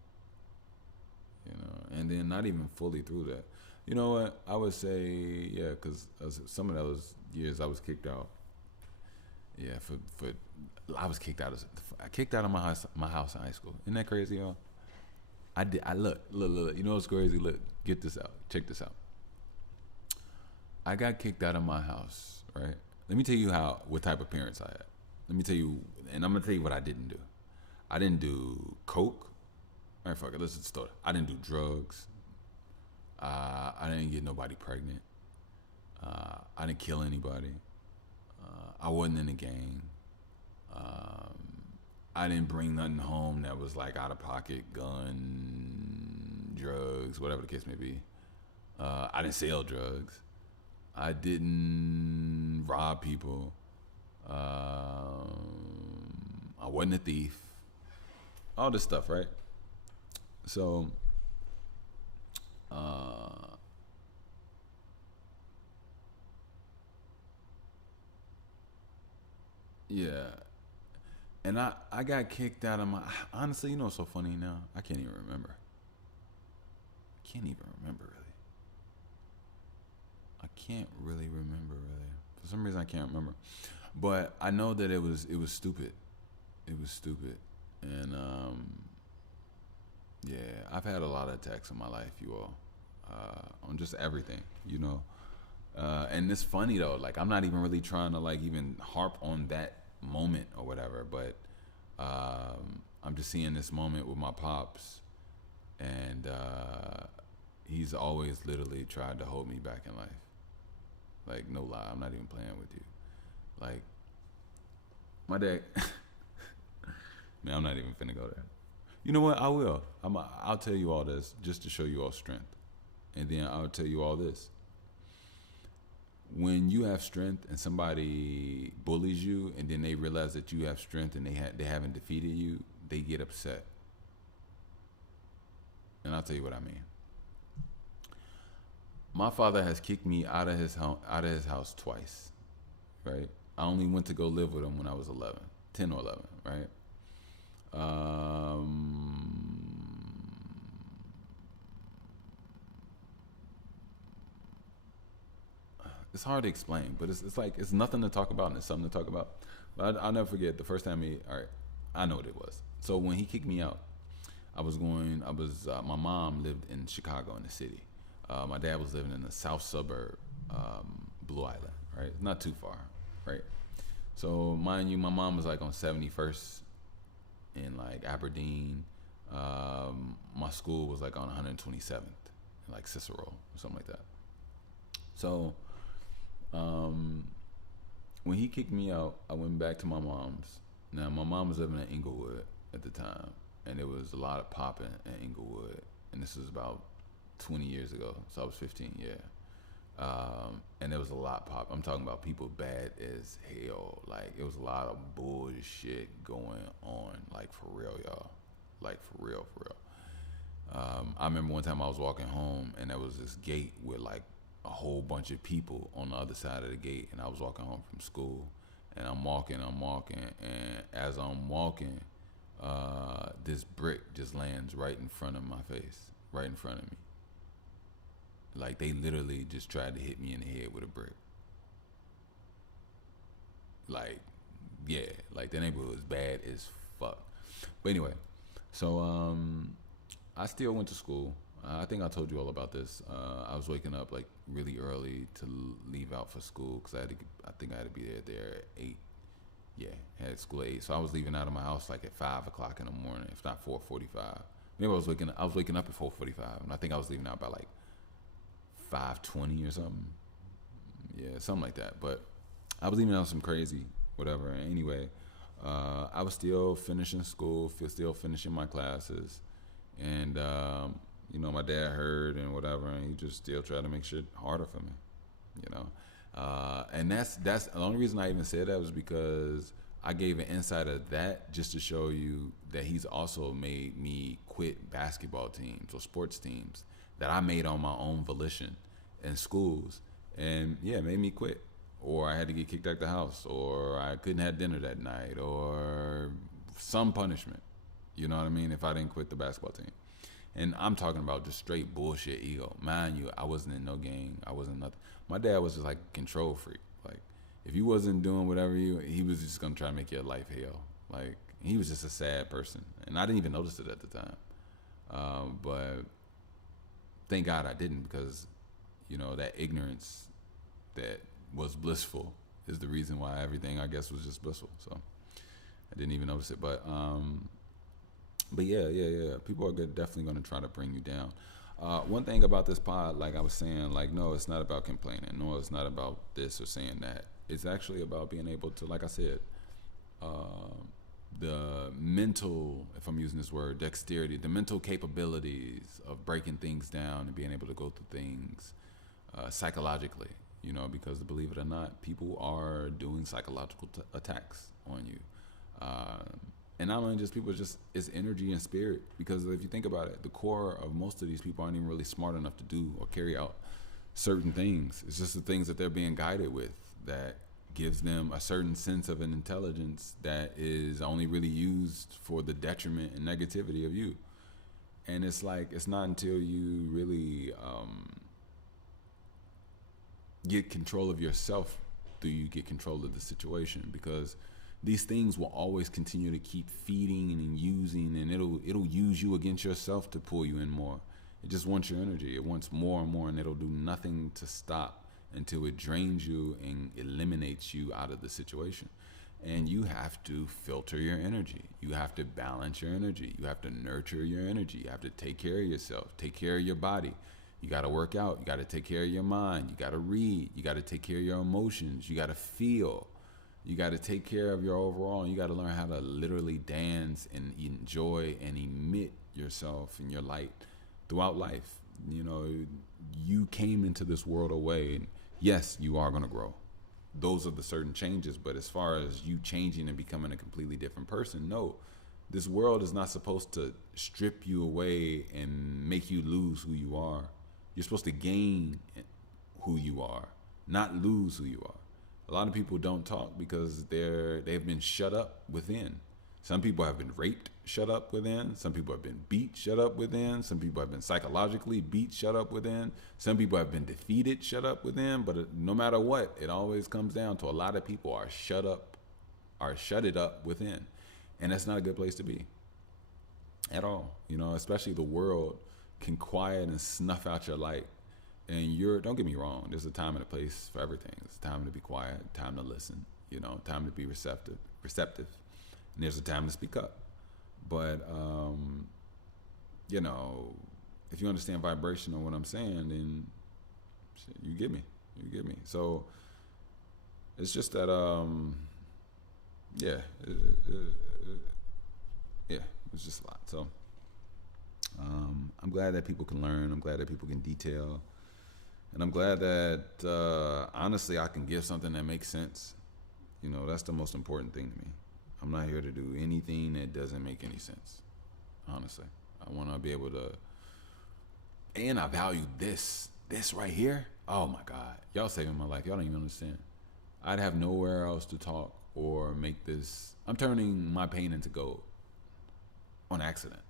and then not even fully through that. You know what? I would say, yeah, because some of those years I was kicked out. Yeah, for I was kicked out of my house in high school. Isn't that crazy, y'all? I look. You know what's crazy? Look, get this out. Check this out. I got kicked out of my house, right? Let me tell you what type of parents I had. Let me tell you, and I'm gonna tell you what I didn't do. I didn't do coke. All right, fuck it. Let's just start. I didn't do drugs. I didn't get nobody pregnant. I didn't kill anybody. I wasn't in a gang. I didn't bring nothing home that was like out of pocket, gun, drugs, whatever the case may be. I didn't sell drugs. I didn't rob people. I wasn't a thief. All this stuff, right? So, yeah. And I got kicked out of my. Honestly, you know what's so funny now? I can't even remember. Can't even remember really. I can't really remember really. For some reason, I can't remember. But I know that it was stupid. It was stupid, and yeah, I've had a lot of attacks in my life, you all, on just everything, and it's funny though. Like I'm not even really trying to like even harp on that moment or whatever, but I'm just seeing this moment with my pops, and he's always literally tried to hold me back in life. Like no lie, I'm not even playing with you. Like my dad, man, I'm not even finna go there. You know what? I will. I'll tell you all this just to show you all strength, and then I'll tell you all this. When you have strength and somebody bullies you, and then they realize that you have strength and they haven't defeated you, they get upset. And I'll tell you what I mean. My father has kicked me out of his house twice, right? I only went to go live with him when I was 11, 10 or 11, right? It's hard to explain, but it's like it's nothing to talk about and it's something to talk about. But I'll never forget the first time all right, I know what it was. So when he kicked me out, my mom lived in Chicago in the city. My dad was living in the south suburb, Blue Island, right? Not too far, right? So mind you, my mom was like on 71st in like Aberdeen. My school was like on 127th in like Cicero or something like that. So when he kicked me out, I went back to my mom's. Now my mom was living in Inglewood at the time, and there was a lot of popping in Inglewood, and this was about 20 years ago, so I was 15, yeah. And there was a lot pop. I'm talking about people bad as hell. Like it was a lot of bullshit going on, like for real, y'all. Like for real, for real. I remember one time I was walking home, and there was this gate with like a whole bunch of people on the other side of the gate, and I was walking home from school, and I'm walking, and as I'm walking, this brick just lands right in front of my face, right in front of me. Like they literally just tried to hit me in the head with a brick. Like, yeah, like the neighborhood was bad as fuck. But anyway, so I still went to school. I think I told you all about this. I was waking up like really early to leave out for school because I think I had to be there at 8. Yeah, had school at 8. So I was leaving out of my house like at 5 o'clock in the morning, if not 4:45. Maybe I was waking up at 4:45, and I think I was leaving out by like 5:20 or something. Yeah, something like that. But I was leaving out some crazy whatever. Anyway, I was still finishing school, still finishing my classes, and my dad heard and whatever, and he just still tried to make shit harder for me. And that's the only reason I even said that was because I gave an insight of that just to show you that he's also made me quit basketball teams or sports teams that I made on my own volition in schools, and yeah, it made me quit. Or I had to get kicked out the house, or I couldn't have dinner that night, or some punishment. You know what I mean? If I didn't quit the basketball team. And I'm talking about just straight bullshit ego. Mind you, I wasn't in no gang. I wasn't nothing. My dad was just like a control freak. Like, if you wasn't doing whatever he was just gonna try to make your life hell. Like, he was just a sad person, and I didn't even notice it at the time. But thank God I didn't, because, that ignorance that was blissful is the reason why everything, I guess, was just blissful. So I didn't even notice it. But yeah. People are definitely going to try to bring you down. One thing about this pod, like I was saying, like, no, it's not about complaining. No, it's not about this or saying that. It's actually about being able to, like I said, the mental, if I'm using this word, dexterity, the mental capabilities of breaking things down and being able to go through things psychologically, because believe it or not, people are doing psychological attacks on you. And not only just people, it's energy and spirit. Because if you think about it, the core of most of these people aren't even really smart enough to do or carry out certain things. It's just the things that they're being guided with that gives them a certain sense of an intelligence that is only really used for the detriment and negativity of you. And it's like, it's not until you really get control of yourself do you get control of the situation, because these things will always continue to keep feeding and using, and it'll use you against yourself to pull you in more. It just wants your energy. It wants more and more, and it'll do nothing to stop until it drains you and eliminates you out of the situation. And you have to filter your energy. You have to balance your energy. You have to nurture your energy. You have to take care of yourself, take care of your body. You got to work out. You got to take care of your mind. You got to read. You got to take care of your emotions. You got to feel. You got to take care of your overall, and you got to learn how to literally dance and enjoy and emit yourself and your light throughout life. You came into this world away, and yes, you are going to grow. Those are the certain changes, but as far as you changing and becoming a completely different person, no. This world is not supposed to strip you away and make you lose who you are. You're supposed to gain who you are, not lose who you are. A lot of people don't talk because they've been shut up within. Some people have been raped, shut up within. Some people have been beat, shut up within. Some people have been psychologically beat, shut up within. Some people have been defeated, shut up within. But no matter what, it always comes down to a lot of people are shutted up within. And that's not a good place to be at all. Especially the world can quiet and snuff out your light. And don't get me wrong, there's a time and a place for everything. There's a time to be quiet, time to listen, time to be receptive. And there's a time to speak up. But, if you understand vibration of what I'm saying, then shit, you get me. So it's just that, it's just a lot. So I'm glad that people can learn. I'm glad that people can detail. And I'm glad that, honestly, I can give something that makes sense. That's the most important thing to me. I'm not here to do anything that doesn't make any sense, honestly. I want to be able to, and I value this right here. Oh, my God. Y'all saving my life. Y'all don't even understand. I'd have nowhere else to talk or make this. I'm turning my pain into gold on accident.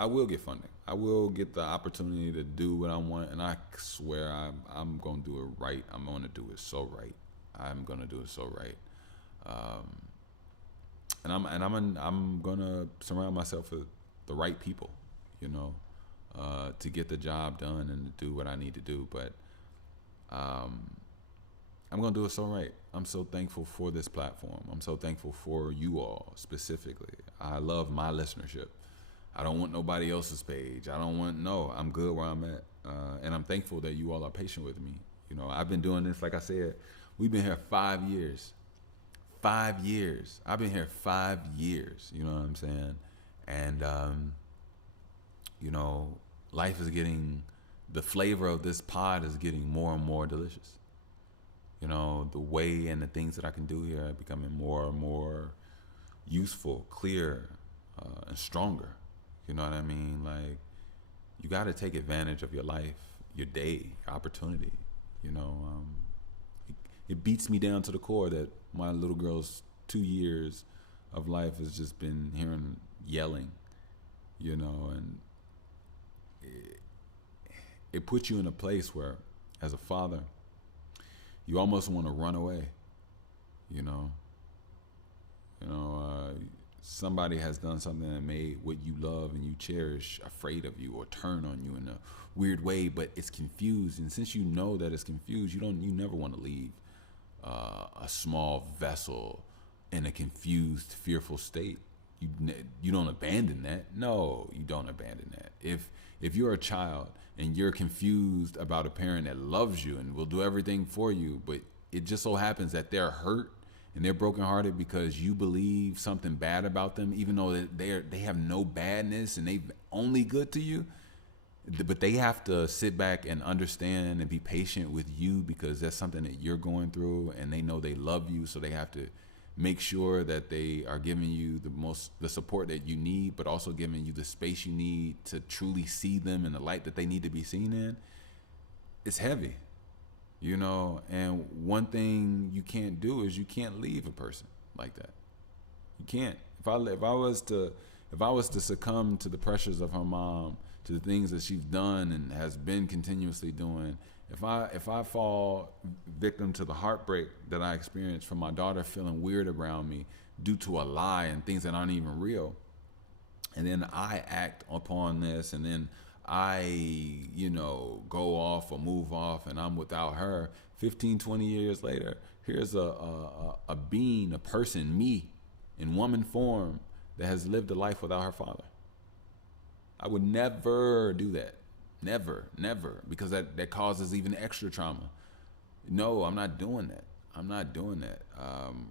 I will get funding. I will get the opportunity to do what I want, and I swear I'm going to do it right. I'm going to do it so right. I'm going to do it so right. And I'm going to surround myself with the right people, to get the job done and to do what I need to do. But I'm going to do it so right. I'm so thankful for this platform. I'm so thankful for you all specifically. I love my listenership. I don't want nobody else's page. I'm good where I'm at. And I'm thankful that you all are patient with me. I've been doing this, like I said, we've been here 5 years. 5 years. I've been here 5 years. You know what I'm saying? And, life is getting the flavor of this pod is getting more and more delicious. You know, the way and the things that I can do here are becoming more and more useful, clear, and stronger. You know what I mean? Like, you got to take advantage of your life, your day, your opportunity. You know, it beats me down to the core that my little girl's 2 years of life has just been hearing yelling, you know, and it puts you in a place where, as a father, you almost want to run away, you know. Somebody has done something that made what you love and you cherish afraid of you or turn on you in a weird way, but it's confused. And since you know that it's confused, you never want to leave a small vessel in a confused, fearful state. You don't abandon that. No, you don't abandon that. If you're a child and you're confused about a parent that loves you and will do everything for you, but it just so happens that they're hurt and they're brokenhearted because you believe something bad about them, even though they have no badness and they're only good to you, but they have to sit back and understand and be patient with you because that's something that you're going through, and they know they love you, so they have to make sure that they are giving you the support that you need, but also giving you the space you need to truly see them in the light that they need to be seen in. It's heavy, you know. And one thing you can't do is you can't leave a person like that. You can't. If I was to succumb to the pressures of her mom, to the things that she's done and has been continuously doing, if I fall victim to the heartbreak that I experienced from my daughter feeling weird around me due to a lie and things that aren't even real, and then I act upon this, and then I, go off or move off and I'm without her, 15, 20 years later, here's a being, a person, me, in woman form that has lived a life without her father. I would never do that. Never, because that causes even extra trauma. No, I'm not doing that.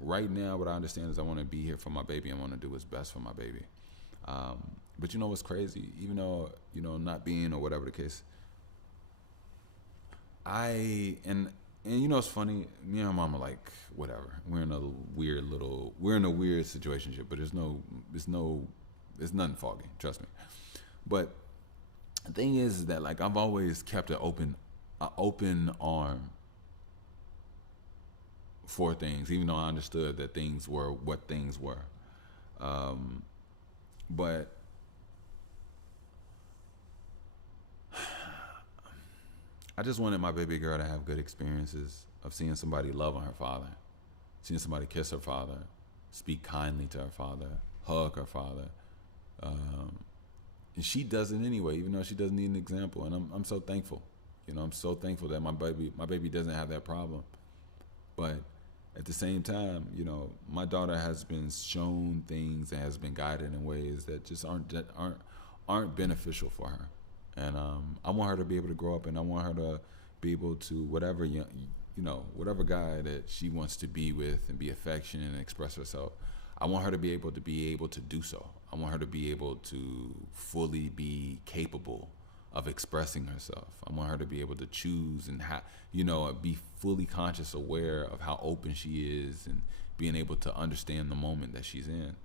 Right now, what I understand is I want to be here for my baby. I want to do what's best for my baby. But you know what's crazy? Even though, not being or whatever the case, and it's funny, me and my mom are like, whatever. We're in a weird situationship, but it's nothing foggy, trust me. But the thing is that, like, I've always kept an open arm for things, even though I understood that things were what things were. But I just wanted my baby girl to have good experiences of seeing somebody love on her father, seeing somebody kiss her father, speak kindly to her father, hug her father. And she does it anyway, even though she doesn't need an example. And I'm so thankful. I'm so thankful that my baby doesn't have that problem. But at the same time, my daughter has been shown things and has been guided in ways that just aren't beneficial for her. And I want her to be able to grow up, and I want her to be able to whatever guy that she wants to be with and be affectionate and express herself. I want her to be able to do so. I want her to be able to fully be capable of expressing herself. I want her to be able to choose and be fully conscious, aware of how open she is, and being able to understand the moment that she's in,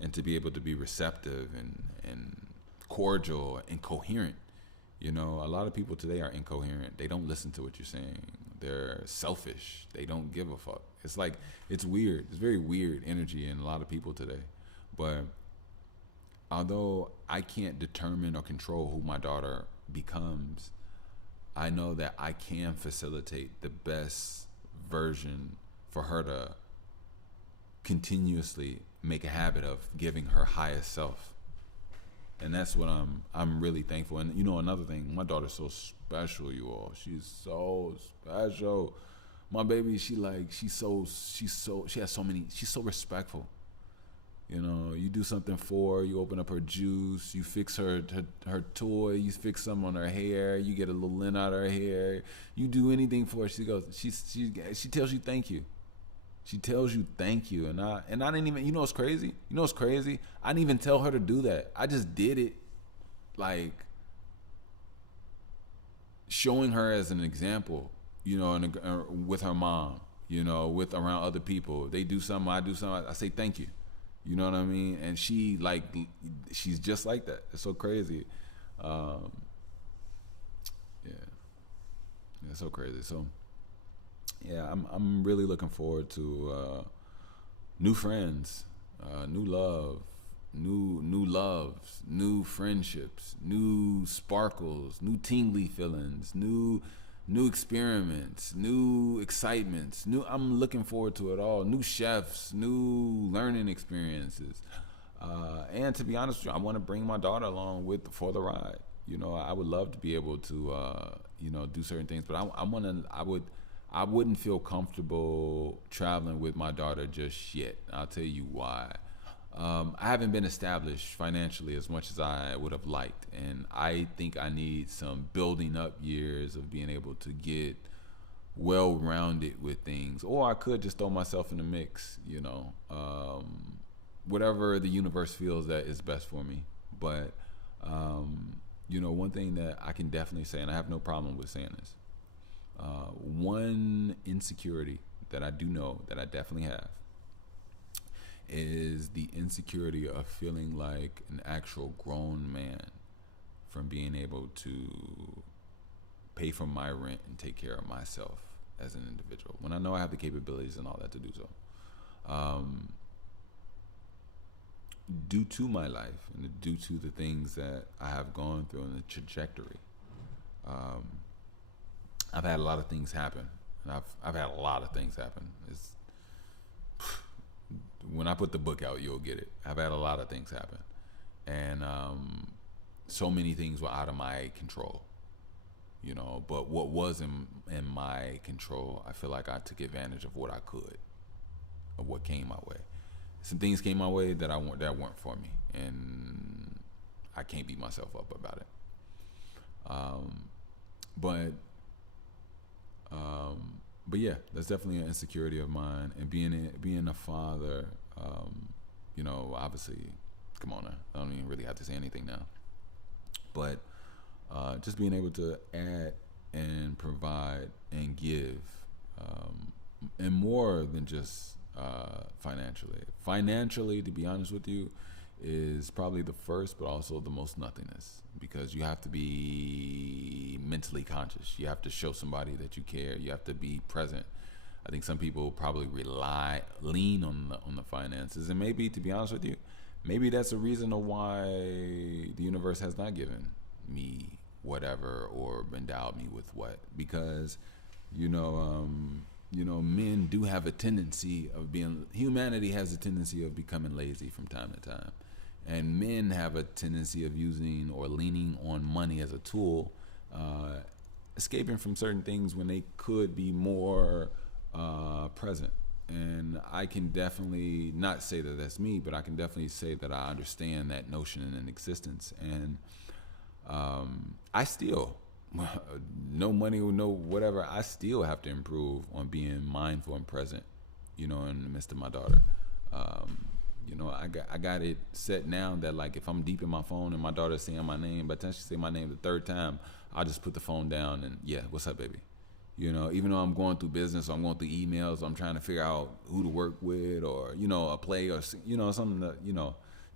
and to be able to be receptive and cordial and coherent. A lot of people today are incoherent. They don't listen to what you're saying. They're selfish. They don't give a fuck. It's like, it's weird. It's very weird energy in a lot of people today. But although I can't determine or control who my daughter becomes, I know that I can facilitate the best version for her to continuously make a habit of giving her highest self. And that's what I'm really thankful. And another thing, my daughter's so special, you all. She's so special. My baby, she's so respectful. You do something for her, you open up her juice, you fix her toy, you fix some on her hair, you get a little lint out of her hair. You do anything for her, she tells you thank you. She tells you thank you, and I didn't even. What's crazy? I didn't even tell her to do that. I just did it. Like, showing her as an example, and with her mom, with around other people. They do something, I do something, I say thank you. You know what I mean? And she's just like that. It's so crazy. Um, yeah, yeah, it's so crazy. So yeah, I'm really looking forward to new friends, new love, new loves, new friendships, new sparkles, new tingly feelings, new experiments, new excitements. I'm looking forward to it all. New chefs, new learning experiences. And to be honest with you, I want to bring my daughter along for the ride. I would love to be able to do certain things, but I wouldn't feel comfortable traveling with my daughter just yet. I'll tell you why. I haven't been established financially as much as I would have liked, and I think I need some building up years of being able to get well rounded with things. Or I could just throw myself in the mix, whatever the universe feels that is best for me. But one thing that I can definitely say, and I have no problem with saying this, one insecurity that I do know that I definitely have is the insecurity of feeling like an actual grown man from being able to pay for my rent and take care of myself as an individual when I know I have the capabilities and all that to do so. Due to my life and due to the things that I have gone through and the trajectory, I've had a lot of things happen. And I've had a lot of things happen. When I put the book out, you'll get it. I've had a lot of things happen, and so many things were out of my control. But what was in my control, I feel like I took advantage of what I could, of what came my way. Some things came my way that weren't for me, and I can't beat myself up about it. But yeah, that's definitely an insecurity of mine. And being a father, obviously, come on now, I don't even really have to say anything now. But just being able to add and provide and give, and more than just financially. Financially, to be honest with you, is probably the first, but also the most nothingness, because you have to be mentally conscious. You have to show somebody that you care. You have to be present. I think some people probably lean on the finances, and maybe, to be honest with you, maybe that's a reason why the universe has not given me whatever or endowed me with what, because men do have a tendency of humanity has a tendency of becoming lazy from time to time. And men have a tendency of using or leaning on money as a tool, escaping from certain things when they could be more present. And I can definitely not say that that's me, but I can definitely say that I understand that notion and existence. And I still, no money or no whatever, I still have to improve on being mindful and present, in the midst of my daughter. I got it set now that, like, if I'm deep in my phone and my daughter's saying my name, by the time she say my name the third time, I'll just put the phone down and, yeah, what's up, baby? Even though I'm going through business, or I'm going through emails, or I'm trying to figure out who to work with, or, a play, or, something that,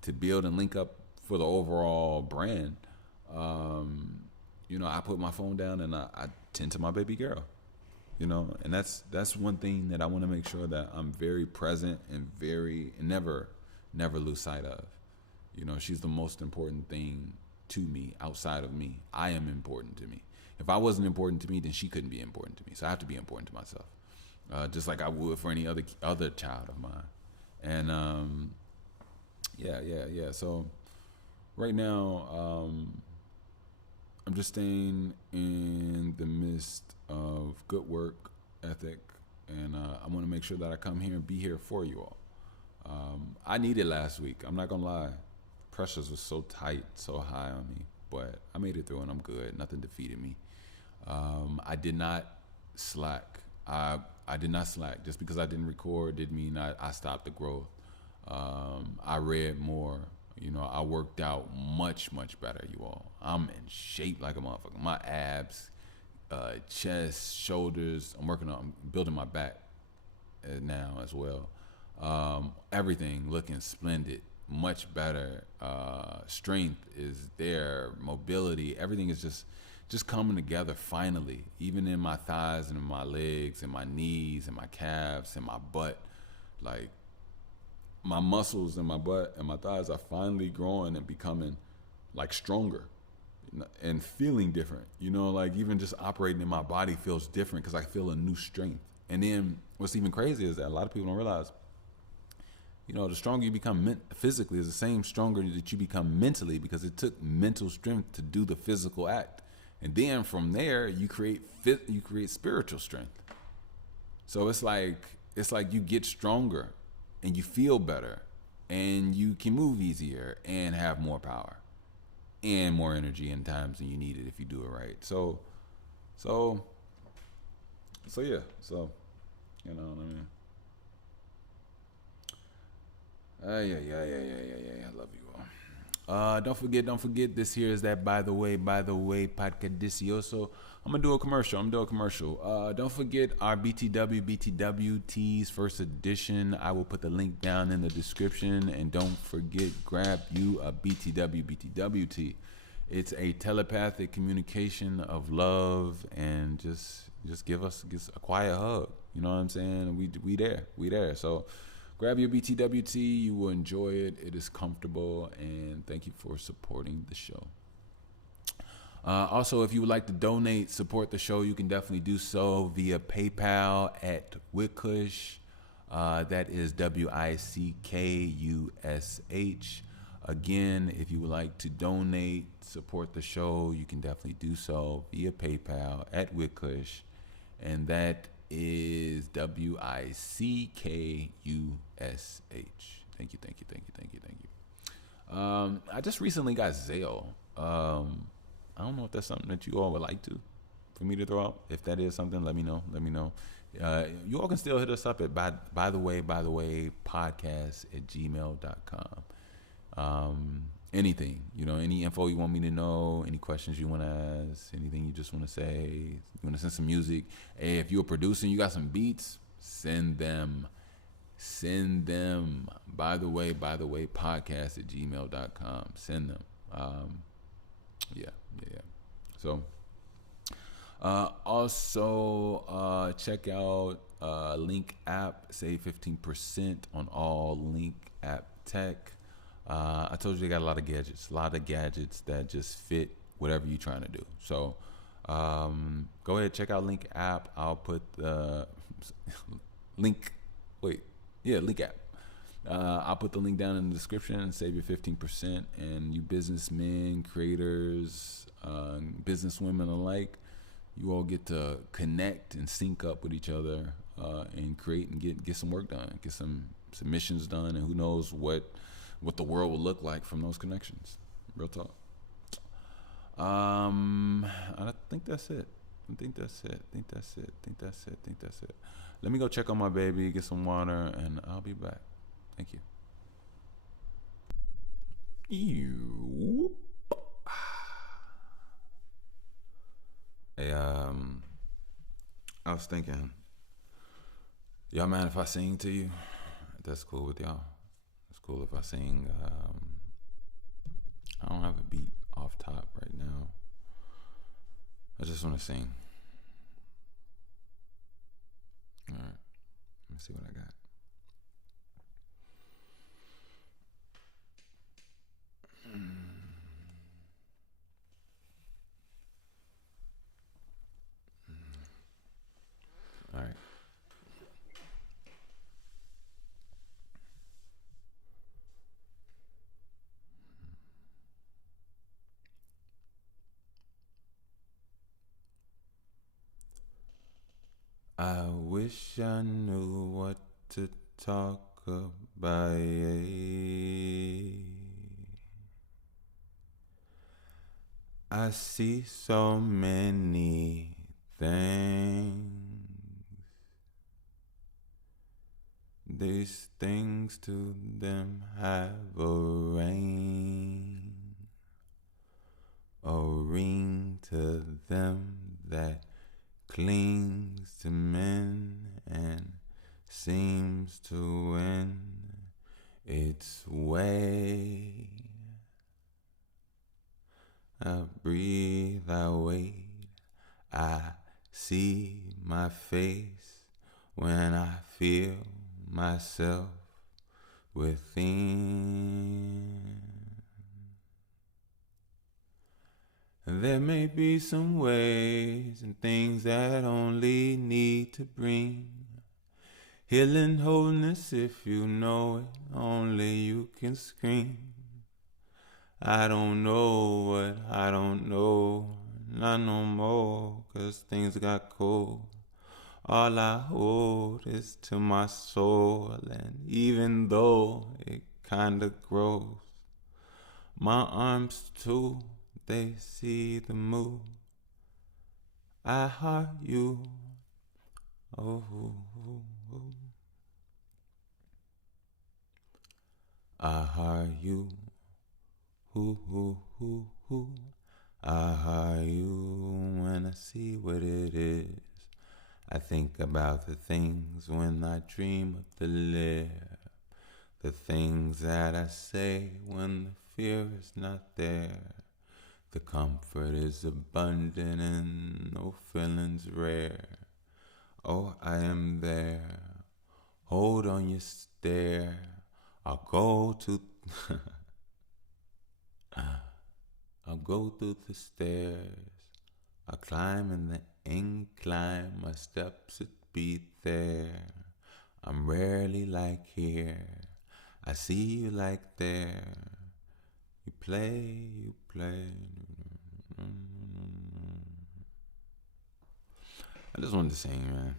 to build and link up for the overall brand. I put my phone down and I tend to my baby girl, and that's one thing that I want to make sure that I'm very present and never lose sight of. She's the most important thing to me outside of me. I am important to me. If I wasn't important to me, then she couldn't be important to me. So I have to be important to myself, just like I would for any other child of mine. And yeah. So right now, I'm just staying in the midst of good work ethic, and I want to make sure that I come here and be here for you all. I needed last week. I'm not gonna lie, pressures was so tight, so high on me, but I made it through and I'm good. Nothing defeated me. I did not slack. I did not slack. Just because I didn't record didn't mean I stopped the growth. I read more. I worked out much better, you all. I'm in shape like a motherfucker. My abs chest, shoulders. I'm building my back now as well. Everything looking splendid, much better. Strength is there, mobility, everything is just coming together finally. Even in my thighs and in my legs and my knees and my calves and my butt, like my muscles in my butt and my thighs are finally growing and becoming like stronger and feeling different. Like even just operating in my body feels different because I feel a new strength. And then what's even crazy is that a lot of people don't realize, the stronger you become physically is the same stronger that you become mentally, because it took mental strength to do the physical act. And then from there, you create spiritual strength. So it's like you get stronger and you feel better and you can move easier and have more power and more energy in times than you need it if you do it right. So yeah. So, you know what I mean? Yeah. I love you all. Don't forget. This here is that by the way, Podcadicioso. I'm gonna do a commercial. Don't forget our BTW tees first edition. I will put the link down in the description, and don't forget, grab you a BTW tee. It's a telepathic communication of love, and just give us a quiet hug. You know what I'm saying? We there. So grab your BTWT. You will enjoy it. It is comfortable, and thank you for supporting the show. Also, if you would like to support the show, you can definitely do so via PayPal at Wickush. That is WICKUSH. Again, if you would like to donate, support the show, you can definitely do so via PayPal at Wickush. And that is WICKUSH. Thank you. I just recently got Zelle. I don't know if that's something that you all would like for me to throw out. If that is something, let me know. You all can still hit us up at by the way podcast@gmail.com. Anything, any info you want me to know, any questions you want to ask, anything you just want to say, you want to send some music. Hey, if you're producing, you got some beats, send them. By the way podcast@gmail.com. Send them. Yeah. So, also, check out Link app. Save 15% on all Link app tech. I told you they got a lot of gadgets that just fit whatever you're trying to do. So, go ahead, check out Link app. I'll put the Link app. I'll put the link down in the description and save your 15%. And you businessmen, creators, businesswomen alike, you all get to connect and sync up with each other and create and get some work done, get some submissions done, and who knows what the world will look like from those connections. Real talk. I think that's it. Let me go check on my baby, get some water, and I'll be back. Thank you. Hey, I was thinking, y'all mind if I sing to you? That's cool with y'all. It's cool if I sing. I don't have a beat off top right now. I just want to sing. All right. Let me see what I got. All right. I wish I knew what to talk about. I see so many things. These things to them have a ring to them that clings to men and seems to win its way. I breathe, I wait, I see my face when I feel myself within. There may be some ways and things that only need to bring healing, wholeness. If you know it, only you can scream. I don't know what I don't know, not no more, 'cause things got cold. All I hold is to my soul, and even though it kinda grows, my arms too, they see the move. I heart you. Oh, oh, oh. I heart you. Ooh, ooh, ooh, ooh. I heart you when I see what it is. I think about the things when I dream of the lip, the things that I say when the fear is not there. The comfort is abundant and no feelings rare. Oh, I am there. Hold on your stare. I'll go to I'll go through the stairs. I'll climb in the incline. My steps would be there. I'm rarely like here. I see you like there. You play, you play. I just wanted to sing, man.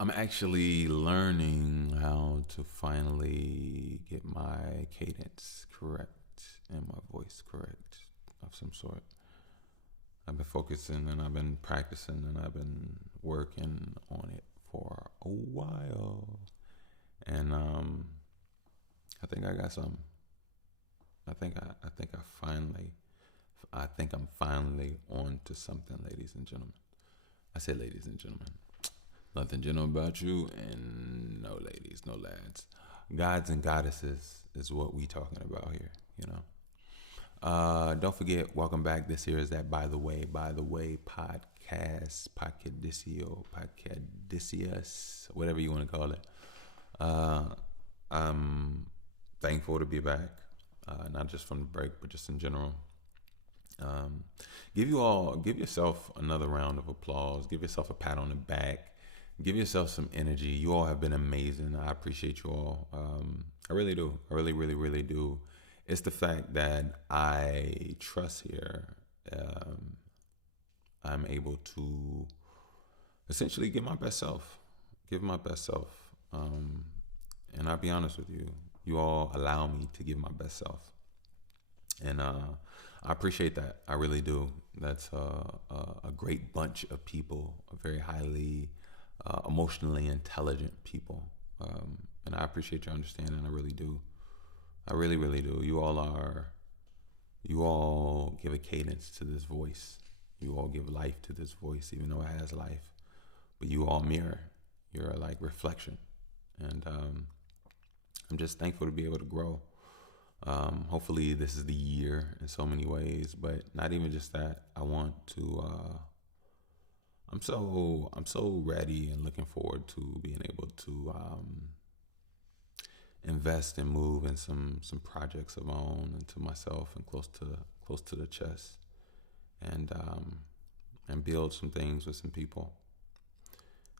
I'm actually learning how to finally get my cadence correct and my voice correct of some sort. I've been focusing and I've been practicing and I've been working on it for a while. And I think I got some. I think I'm finally on to something, ladies and gentlemen. I say ladies and gentlemen. Nothing gentle about you, and no ladies, no lads. Gods and goddesses is what we talking about here, you know. Don't forget, welcome back. This here is that By the Way podcast, Podcadicious, whatever you want to call it. I'm thankful to be back, not just from the break, but just in general. Give yourself another round of applause. Give yourself a pat on the back. Give yourself some energy. You all have been amazing. I appreciate you all. I really do. I really, really, really do. It's the fact that I trust here. I'm able to essentially give my best self. And I'll be honest with you. You all allow me to give my best self. And I appreciate that. I really do. That's a great bunch of people, a very highly emotionally intelligent people. And I appreciate your understanding. I really do. I really, really do. You all give a cadence to this voice. You all give life to this voice, even though it has life. But you all mirror. You're like reflection. And I'm just thankful to be able to grow. Hopefully this is the year in so many ways, but not even just that. I want to, I'm so ready and looking forward to being able to, invest and move in some projects of my own into myself and close to the chest and build some things with some people,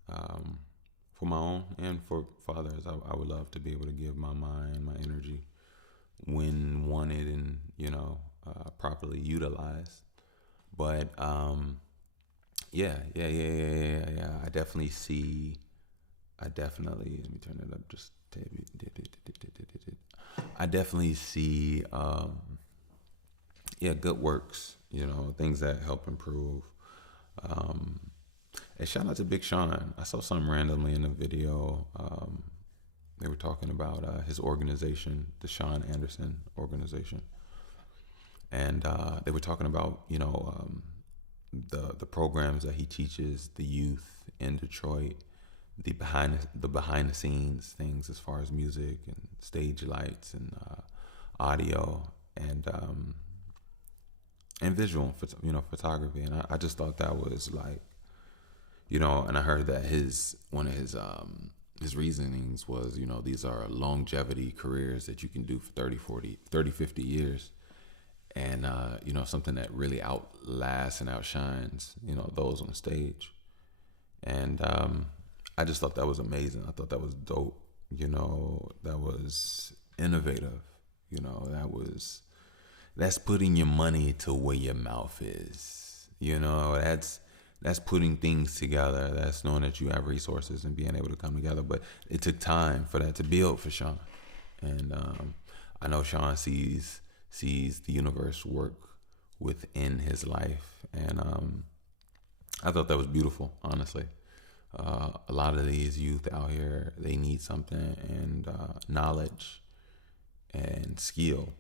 for my own and for others. I would love to be able to give my mind, my energy, when wanted and properly utilized. But yeah. I definitely let me turn it up just a bit. I definitely see good works, things that help improve. And shout out to Big Sean. I saw something randomly in the video. They were talking about his organization, the Sean Anderson organization. And they were talking about, the programs that he teaches the youth in Detroit, the behind the scenes things as far as music and stage lights and audio and visual, photography. And I just thought that was like, and I heard that one of his reasonings was, these are longevity careers that you can do for 50 years. And, something that really outlasts and outshines, those on the stage. And I just thought that was amazing. I thought that was dope. That was innovative. That's putting your money to where your mouth is. That's putting things together. That's knowing that you have resources and being able to come together. But it took time for that to build for Sean. And I know Sean sees the universe work within his life. And I thought that was beautiful, honestly. A lot of these youth out here, they need something, and knowledge and skill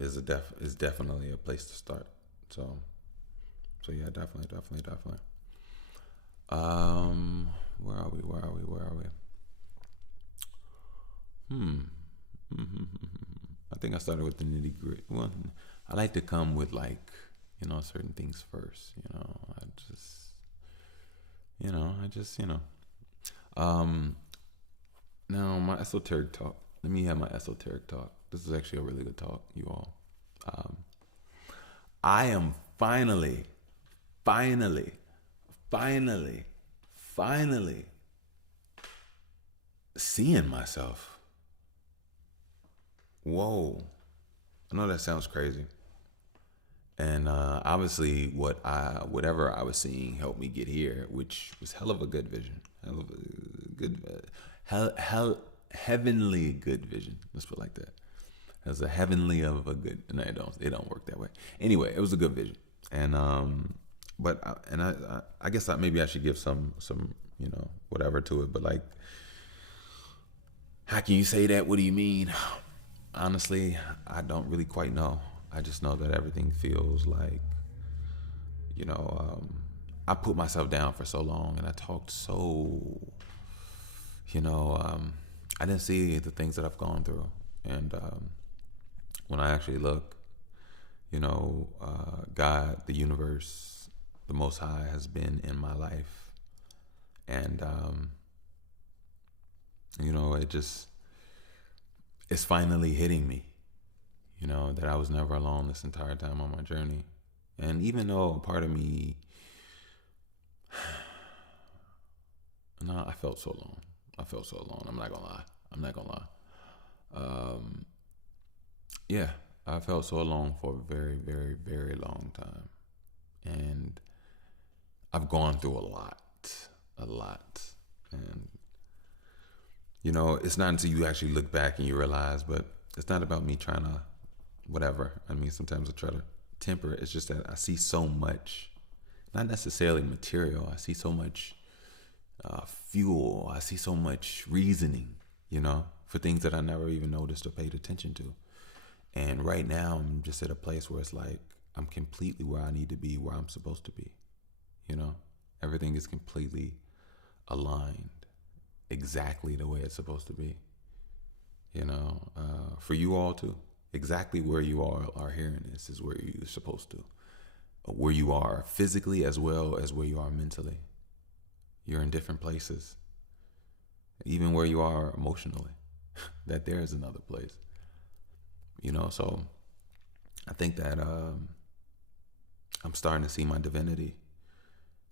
is definitely a place to start. So yeah, definitely. Where are we? I think I started with the nitty gritty. Well, I like to come with certain things first. Now my esoteric talk. Let me have my esoteric talk. This is actually a really good talk, you all. I am finally seeing myself. Whoa. I know that sounds crazy. And obviously whatever I was seeing helped me get here, which was hell of a good vision. Hell of a good, heavenly good vision. Let's put it like that. It was a heavenly of a good, no, it don't work that way. Anyway, it was a good vision. And, I guess maybe I should give some, whatever to it, but how can you say that? What do you mean? Honestly, I don't really quite know. I just know that everything feels like, I put myself down for so long and I talked so, I didn't see the things that I've gone through. And when I actually look, God, the universe, the Most High has been in my life. And, it's finally hitting me, that I was never alone this entire time on my journey. And even though part of me, no, I felt so alone. I'm not gonna lie. Yeah, I felt so alone for a very, very, very long time. And I've gone through a lot. And, it's not until you actually look back and you realize, but it's not about me trying to whatever. I mean, sometimes I try to temper it. It's just that I see so much, not necessarily material. I see so much fuel. I see so much reasoning, for things that I never even noticed or paid attention to. And right now, I'm just at a place where it's like I'm completely where I need to be, where I'm supposed to be. Everything is completely aligned exactly the way it's supposed to be. For you all too. Exactly where you are hearing this is where you're supposed to. Where you are physically as well as where you are mentally. You're in different places. Even where you are emotionally. That there is another place. So I think that I'm starting to see my divinity.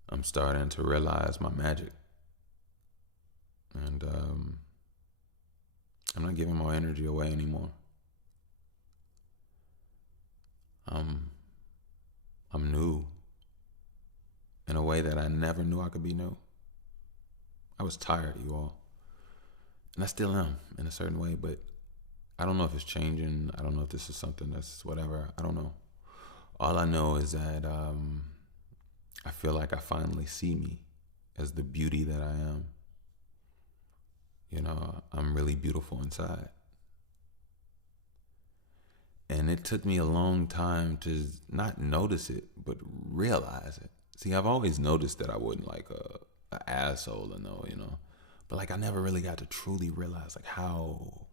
I'm starting to realize my magic. And I'm not giving my energy away anymore. I'm new in a way that I never knew I could be new. I was tired, you all. And I still am in a certain way, but I don't know if it's changing. I don't know if this is something that's whatever. I don't know. All I know is that I feel like I finally see me as the beauty that I am. I'm really beautiful inside. And it took me a long time to not notice it, but realize it. See, I've always noticed that I wasn't like a asshole, but like I never really got to truly realize like how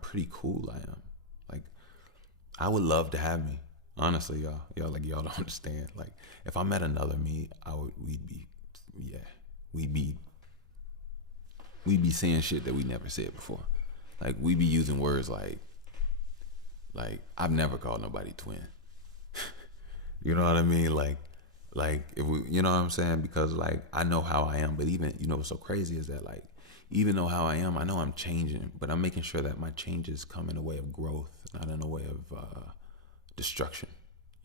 pretty cool I am. Like I would love to have me. Honestly, y'all don't understand. Like if I met another me, yeah, we'd be we'd be saying shit that we never said before. Like we'd be using words like I've never called nobody twin. You know what I mean? Like if we, you know what I'm saying? Because like I know how I am, but even what's so crazy is that like even though how I am, I know I'm changing, but I'm making sure that my changes come in a way of growth, not in a way of destruction.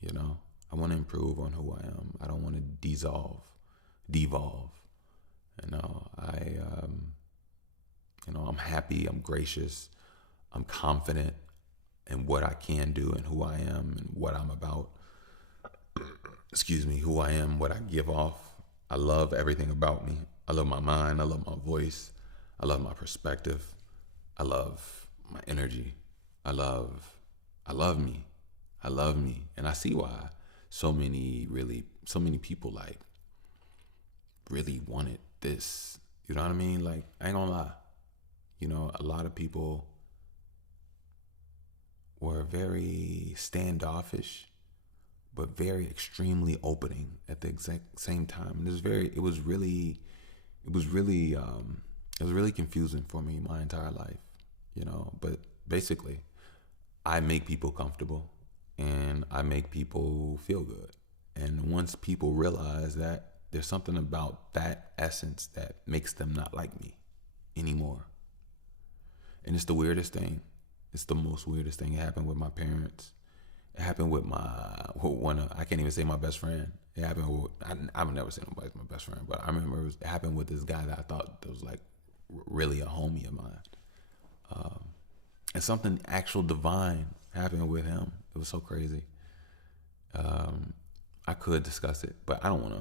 I want to improve on who I am. I don't want to devolve. I'm happy. I'm gracious. I'm confident in what I can do and who I am and what I'm about. Excuse me, who I am, what I give off. I love everything about me. I love my mind. I love my voice. I love my perspective. I love my energy. I love me. I love me. And I see why so many people like really wanted this. You know what I mean? Like, I ain't gonna lie. A lot of people were very standoffish, but very extremely opening at the exact same time. And it was really confusing for me my entire life, but basically I make people comfortable and I make people feel good. And once people realize that, there's something about that essence that makes them not like me anymore. And it's the weirdest thing. It's the most weirdest thing. It happened with my parents. It happened with I can't even say my best friend. It happened with, I've never said nobody's my best friend, but I remember it happened with this guy that I thought that was like really a homie of mine. And something actual divine happened with him. It was so crazy. I could discuss it, but I don't want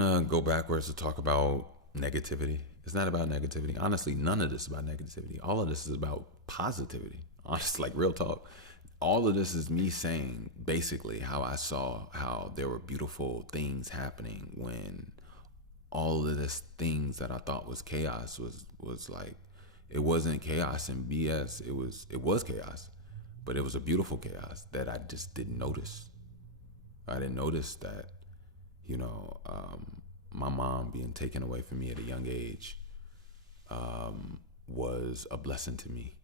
to go backwards to talk about negativity. It's not about negativity. Honestly, none of this is about negativity. All of this is about positivity. Honestly, like real talk. All of this is me saying basically how I saw how there were beautiful things happening when all of this things that I thought was chaos was like, it wasn't chaos and BS. It was chaos, but it was a beautiful chaos that I just didn't notice. I didn't notice that, my mom being taken away from me at a young age was a blessing to me.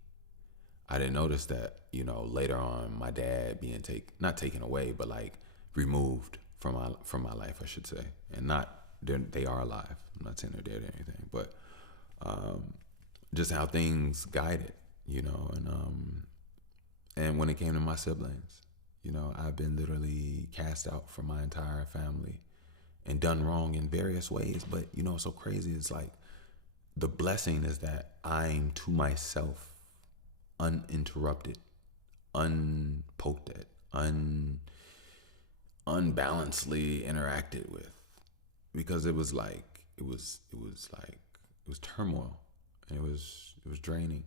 I didn't notice that, later on my dad being not taken away, but like removed from my life, I should say. And not, they are alive. I'm not saying they're dead or anything, but just how things guided, and when it came to my siblings, I've been literally cast out from my entire family and done wrong in various ways. But what's so crazy is like the blessing is that I'm to myself uninterrupted, unpoked at, unbalancedly interacted with, because it was turmoil, and it was draining,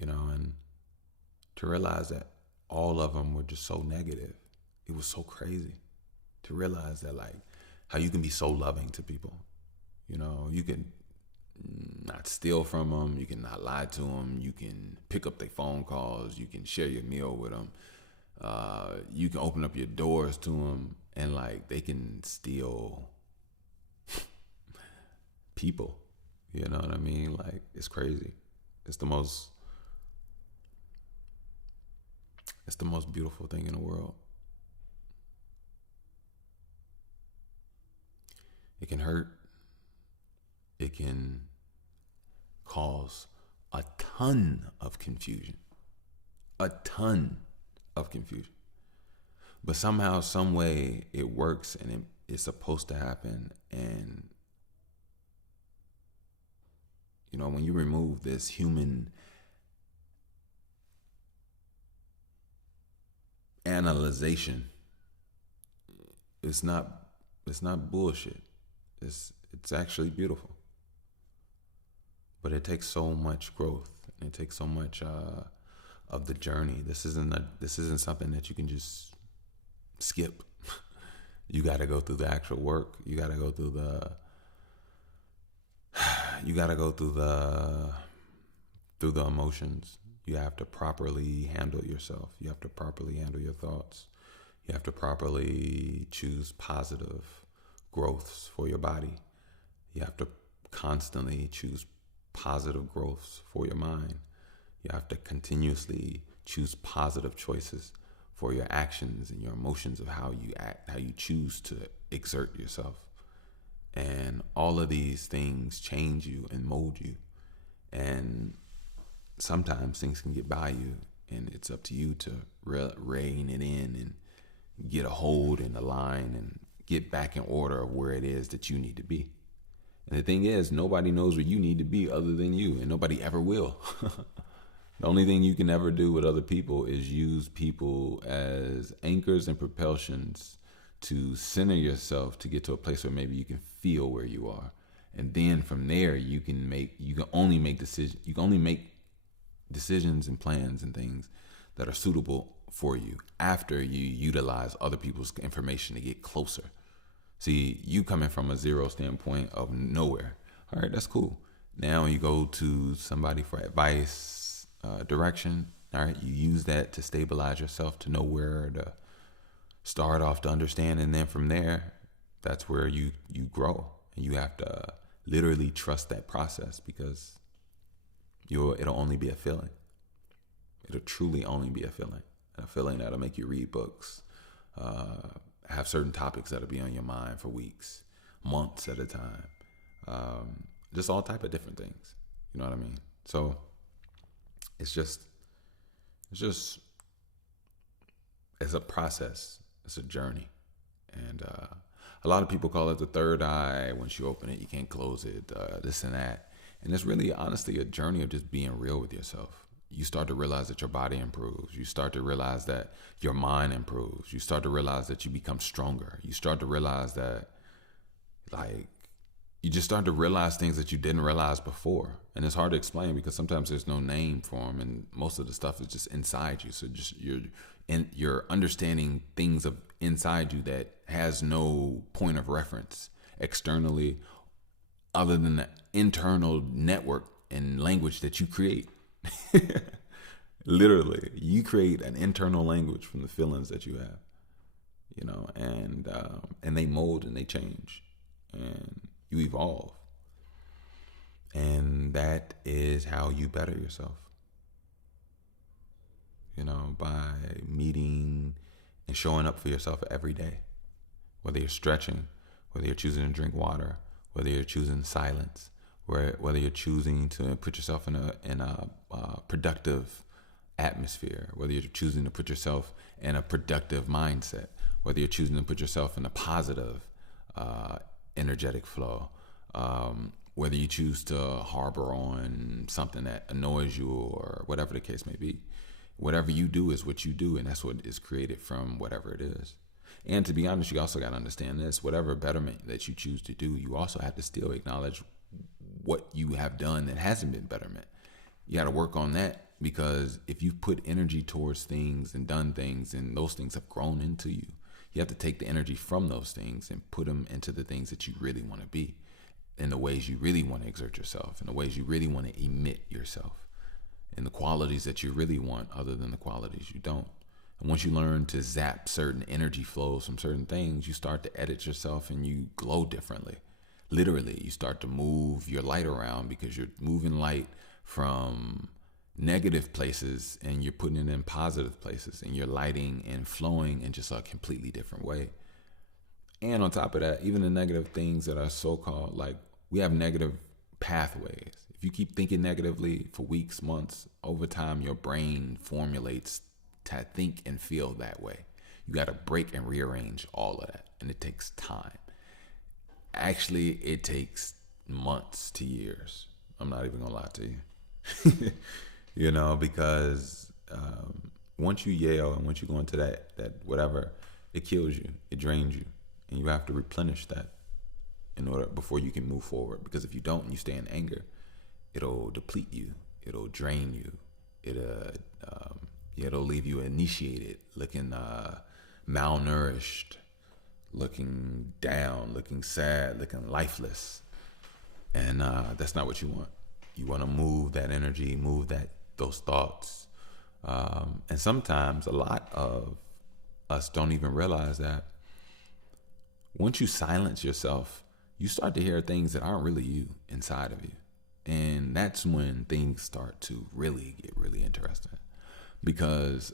and to realize that all of them were just so negative, it was so crazy to realize that, like, how you can be so loving to people. You can not steal from them, you can not lie to them, you can pick up their phone calls, you can share your meal with them, you can open up your doors to them, and like they can steal people. You know what I mean? Like, it's crazy. It's the most beautiful thing in the world. It can hurt. It can cause a ton of confusion. A ton of confusion. But somehow, some way, it works, and it's supposed to happen. And when you remove this human analyzation, it's not bullshit. It's actually beautiful. But it takes so much growth It takes so much of the journey. This isn't something that you can just skip. You got to go through the actual work. You got to go through the emotions. You have to properly handle yourself. You have to properly handle your thoughts. You have to properly choose positive growths for your body. You have to constantly choose positive growths for your mind. You have to continuously choose positive choices for your actions and your emotions of how you act, how you choose to exert yourself. And all of these things change you and mold you. And sometimes things can get by you, and it's up to you to rein it in and get a hold in the line and get back in order of where it is that you need to be. And the thing is, nobody knows where you need to be other than you, and nobody ever will. The only thing you can ever do with other people is use people as anchors and propulsions to center yourself to get to a place where maybe you can feel where you are. And then from there, you can only make decisions and plans and things that are suitable for you after you utilize other people's information to get closer. See, you coming from a zero standpoint of nowhere. All right, that's cool. Now you go to somebody for advice, direction. All right, you use that to stabilize yourself, to know where to start off to understand. And then from there, that's where you grow. And you have to literally trust that process, because it'll only be a feeling. It'll truly only be a feeling that'll make you read books, have certain topics that'll be on your mind for weeks, months at a time, just all type of different things. You know what I mean? So it's a process. It's a journey. And a lot of people call it the third eye. Once you open it, you can't close it, this and that. And it's really honestly a journey of just being real with yourself. You start to realize that your body improves. You start to realize that your mind improves. You start to realize that you become stronger. You start to realize that, like, you just start to realize things that you didn't realize before. And it's hard to explain because sometimes there's no name for them, and most of the stuff is just inside you. So just you're understanding things of inside you that has no point of reference externally other than the internal network and language that you create. Literally, you create an internal language from the feelings that you have, and they mold and they change and you evolve. And that is how you better yourself, by meeting and showing up for yourself every day, whether you're stretching, whether you're choosing to drink water, whether you're choosing silence, whether you're choosing to put yourself in a productive atmosphere, whether you're choosing to put yourself in a productive mindset, whether you're choosing to put yourself in a positive energetic flow, whether you choose to harbor on something that annoys you or whatever the case may be. Whatever you do is what you do, and that's what is created from whatever it is. And to be honest, you also got to understand this: whatever betterment that you choose to do, you also have to still acknowledge what you have done that hasn't been betterment. You got to work on that, because if you've put energy towards things and done things and those things have grown into you, you have to take the energy from those things and put them into the things that you really want to be, in the ways you really want to exert yourself, in the ways you really want to emit yourself, in the qualities that you really want other than the qualities you don't. And once you learn to zap certain energy flows from certain things, you start to edit yourself and you glow differently. Literally, you start to move your light around, because you're moving light from negative places and you're putting it in positive places, and you're lighting and flowing in just a completely different way. And on top of that, even the negative things that are so-called, like, we have negative pathways. If you keep thinking negatively for weeks, months, over time, your brain formulates to think and feel that way. You got to break and rearrange all of that, and it takes time. Actually, it takes months to years. I'm not even gonna lie to you. Because once you yell and once you go into that whatever, it kills you, it drains you, and you have to replenish that before you can move forward. Because if you don't and you stay in anger, it'll deplete you. It'll drain you. It'll it'll leave you initiated, looking malnourished, looking down, looking sad, looking lifeless, and that's not what you want. You want to move that energy, move those thoughts, and sometimes a lot of us don't even realize that once you silence yourself, you start to hear things that aren't really you inside of you. And that's when things start to really get really interesting. Because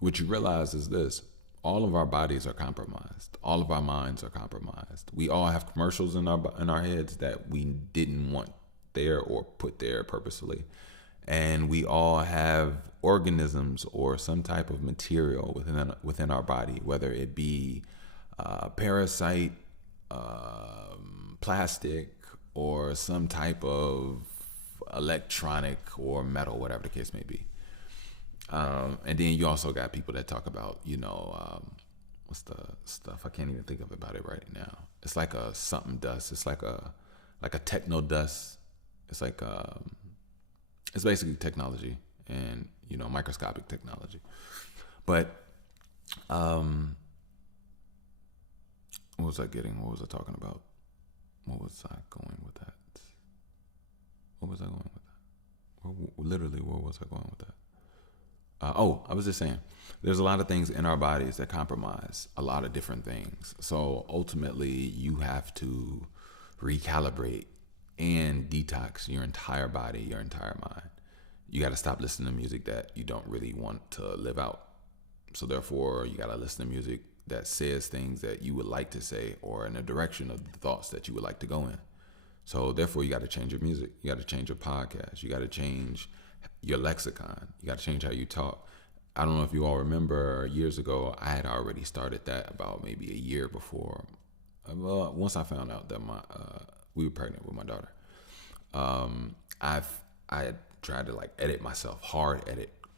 what you realize is this: all of our bodies are compromised. All of our minds are compromised. We all have commercials in our heads that we didn't want there or put there purposefully. And we all have organisms or some type of material within our body, whether it be parasite, plastic, or some type of electronic or metal, whatever the case may be. And then you also got people that talk about, what's the stuff? I can't even think of about it right now. It's like a something dust. It's like a techno dust. It's like it's basically technology and microscopic technology. But what was I getting? What was I talking about? What was I going with that? What was I going with that? Literally, where was I going with that? I was just saying, there's a lot of things in our bodies that compromise a lot of different things. So ultimately, you have to recalibrate and detox your entire body, your entire mind. You got to stop listening to music that you don't really want to live out. So therefore, you got to listen to music that says things that you would like to say or in the direction of the thoughts that you would like to go in. So therefore, you got to change your music. You got to change your podcast. You got to change your lexicon. You got to change how you talk. I don't know if you all remember years ago, I had already started that about maybe a year before. Once I found out that we were pregnant with my daughter, I had tried to edit myself,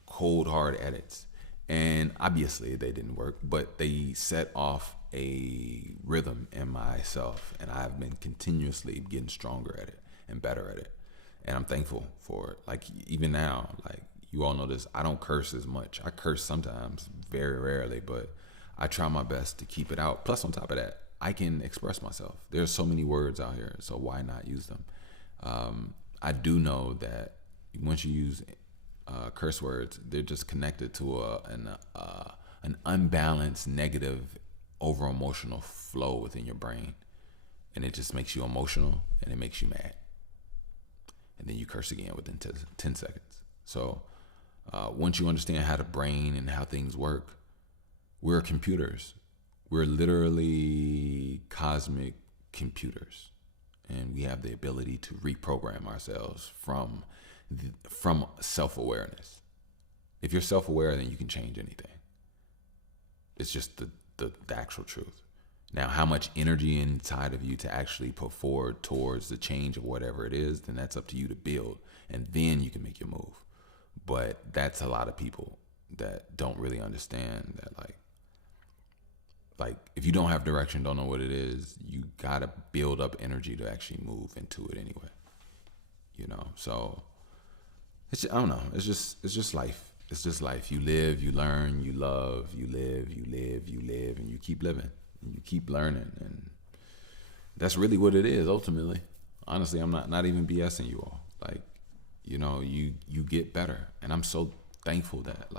cold hard edits. And obviously they didn't work, but they set off a rhythm in myself, and I've been continuously getting stronger at it and better at it. And I'm thankful for it. Even now, you all know this, I don't curse as much. I curse sometimes, very rarely, but I try my best to keep it out. Plus, on top of that, I can express myself. There's so many words out here, so why not use them? I do know that once you use curse words, they're just connected to an unbalanced, negative, over emotional flow within your brain, and it just makes you emotional and it makes you mad, and then you curse again within 10 seconds. So once you understand how the brain and how things work, we're computers. We're literally cosmic computers, and we have the ability to reprogram ourselves from self-awareness. If you're self-aware, then you can change anything. It's just the actual truth. Now, how much energy inside of you to actually put forward towards the change of whatever it is, then that's up to you to build, and then you can make your move. But that's a lot of people that don't really understand that, if you don't have direction, don't know what it is, you gotta build up energy to actually move into it anyway. So I don't know. It's just life. It's just life. You live, you learn, you love, you live, and you keep living, and you keep learning, and that's really what it is ultimately. Honestly, I'm not even BSing you all. You get better, and I'm so thankful that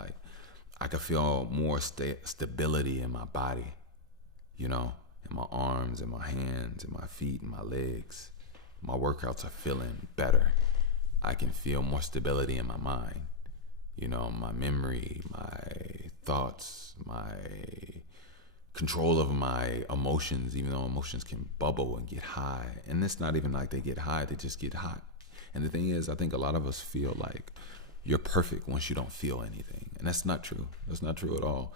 I can feel more stability in my body, in my arms, in my hands, in my feet, in my legs. My workouts are feeling better. I can feel more stability in my mind, my memory, my thoughts, my control of my emotions, even though emotions can bubble and get high. And it's not even like they get high, they just get hot. And the thing is, I think a lot of us feel like you're perfect once you don't feel anything. And that's not true. That's not true at all.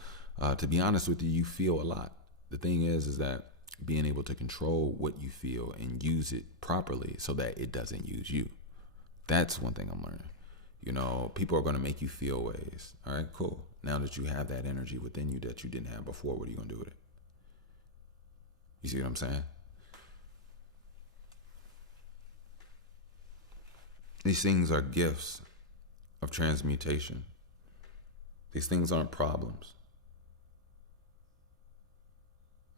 To be honest with you, you feel a lot. The thing is that being able to control what you feel and use it properly so that it doesn't use you. That's one thing I'm learning. People are going to make you feel ways. All right, cool. Now that you have that energy within you that you didn't have before, what are you going to do with it? You see what I'm saying? These things are gifts. of transmutation. These things aren't problems.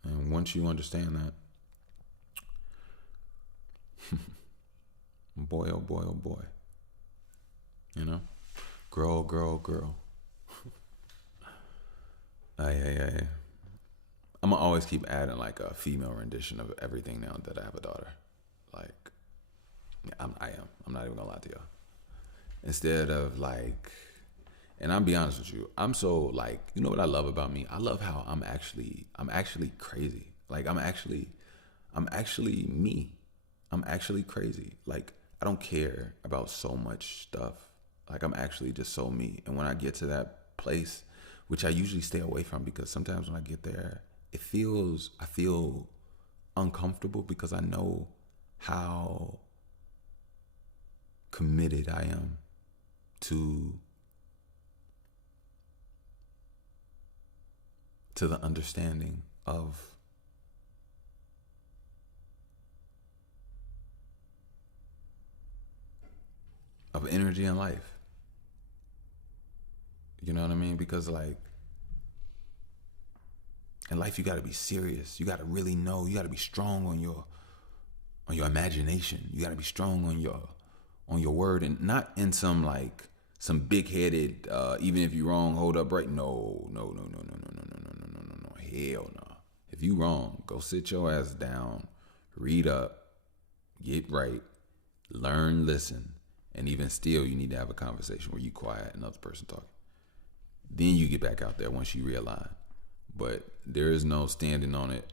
And once you understand that, boy, oh boy, oh boy. You know? Girl, girl, girl. Ay. I'm gonna always keep adding like a female rendition of everything now that I have a daughter. Like, I am. I'm not even gonna lie to y'all. Instead of like, and I'll be honest with you, I'm so like, you know what I love about me? I love how I'm actually crazy. Like I'm actually me. I'm actually crazy. Like I don't care about so much stuff. Like I'm actually just so me. And when I get to that place, which I usually stay away from because sometimes when I get there, I feel uncomfortable because I know how committed I am to the understanding of energy and life. You know what I mean? Because like in life you gotta be serious. You gotta really know. You gotta be strong on your imagination. You gotta be strong on your word, and not in some like some big headed even if you're wrong, hold up right. No. Hell no. If you wrong, go sit your ass down, read up, get right, learn, listen, and even still you need to have a conversation where you quiet another person talking. Then you get back out there once you realign. But there is no standing on it,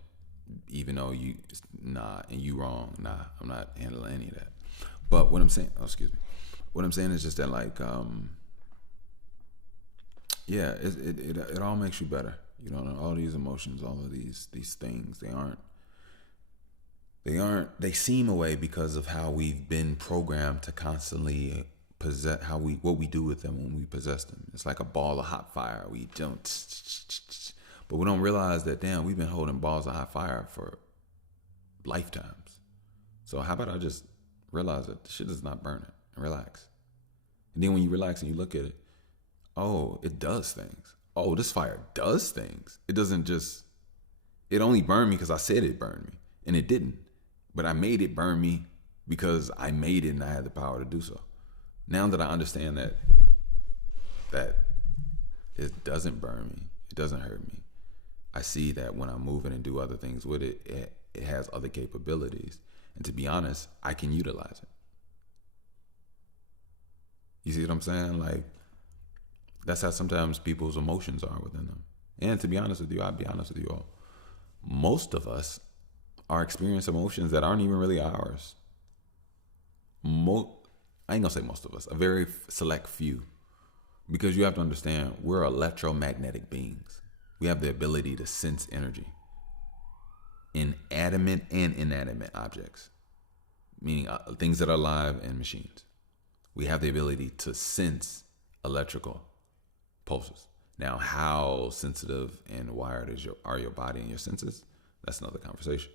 even though and you wrong. Nah, I'm not handling any of that. But what I'm saying, what I'm saying is just that like, yeah, it all makes you better. You know, all these emotions, all of these things, they seem away because of how we've been programmed to constantly possess what we do with them when we possess them. It's like a ball of hot fire. We don't, but we don't realize that damn, we've been holding balls of hot fire for lifetimes. So how about I just realize that the shit is not burning and relax. And then when you relax and you look at it, oh, it does things. Oh, this fire does things. It doesn't just, it only burned me because I said it burned me. And it didn't. But I made it burn me because I made it and I had the power to do so. Now that I understand that it doesn't burn me, it doesn't hurt me, I see that when I move it and do other things with it, it has other capabilities. And to be honest, I can utilize it. You see what I'm saying? Like, that's how sometimes people's emotions are within them. And to be honest with you, I'll be honest with you all. Most of us are experiencing emotions that aren't even really ours. I ain't gonna say most of us, a very select few. Because you have to understand, we're electromagnetic beings. We have the ability to sense energy in adamant and inanimate objects, meaning things that are alive and machines. We have the ability to sense electrical pulses. Now, how sensitive and wired are your body and your senses? That's another conversation.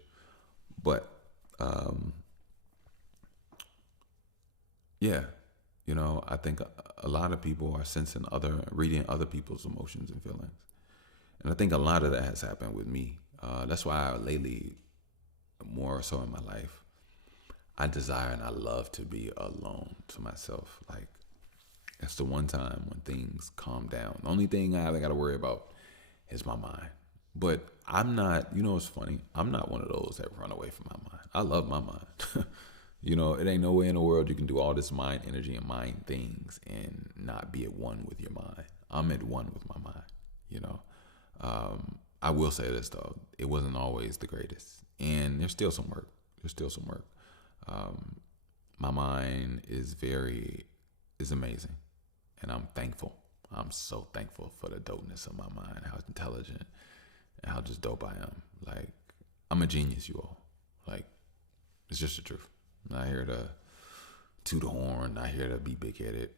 But yeah, you know, I think a lot of people are reading other people's emotions and feelings, and I think a lot of that has happened with me. That's why lately, more so in my life, I desire and I love to be alone to myself. Like, that's the one time when things calm down. The only thing I haven't got to worry about is my mind. But I'm not, you know what's funny? I'm not one of those that run away from my mind. I love my mind. You know, it ain't no way in the world you can do all this mind energy and mind things and not be at one with your mind. I'm at one with my mind, you know. I will say this, though. It wasn't always the greatest. And there's still some work. My mind is amazing. And I'm thankful. I'm so thankful for the dopeness of my mind, how intelligent and how just dope I am. Like, I'm a genius, you all. Like, it's just the truth. I'm not here to toot a horn, not here to be big-headed.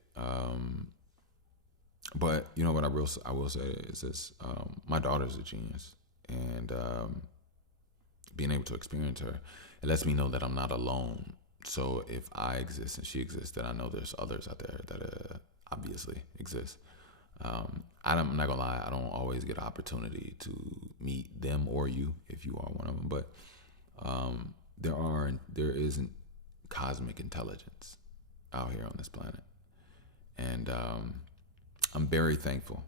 But, you know what I will say is this. My daughter's a genius. And being able to experience her, it lets me know that I'm not alone. So if I exist and she exists, then I know there's others out there that obviously exist. I'm not gonna lie, I don't always get an opportunity to meet them or you if you are one of them, but there isn't cosmic intelligence out here on this planet, and I'm very thankful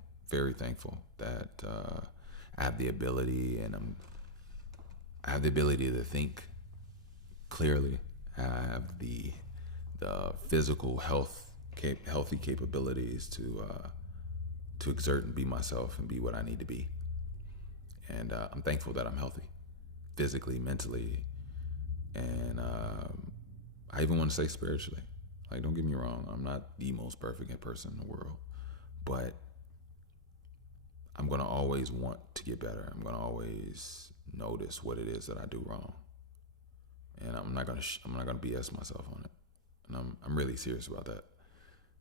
that I have the ability, and I have the ability to think clearly. I have the physical healthy capabilities to exert and be myself and be what I need to be. And I'm thankful that I'm healthy, physically, mentally, and I even want to say spiritually. Like, don't get me wrong, I'm not the most perfect person in the world, but I'm gonna always want to get better. I'm gonna always notice what it is that I do wrong, and I'm not gonna BS myself on it. And I'm really serious about that,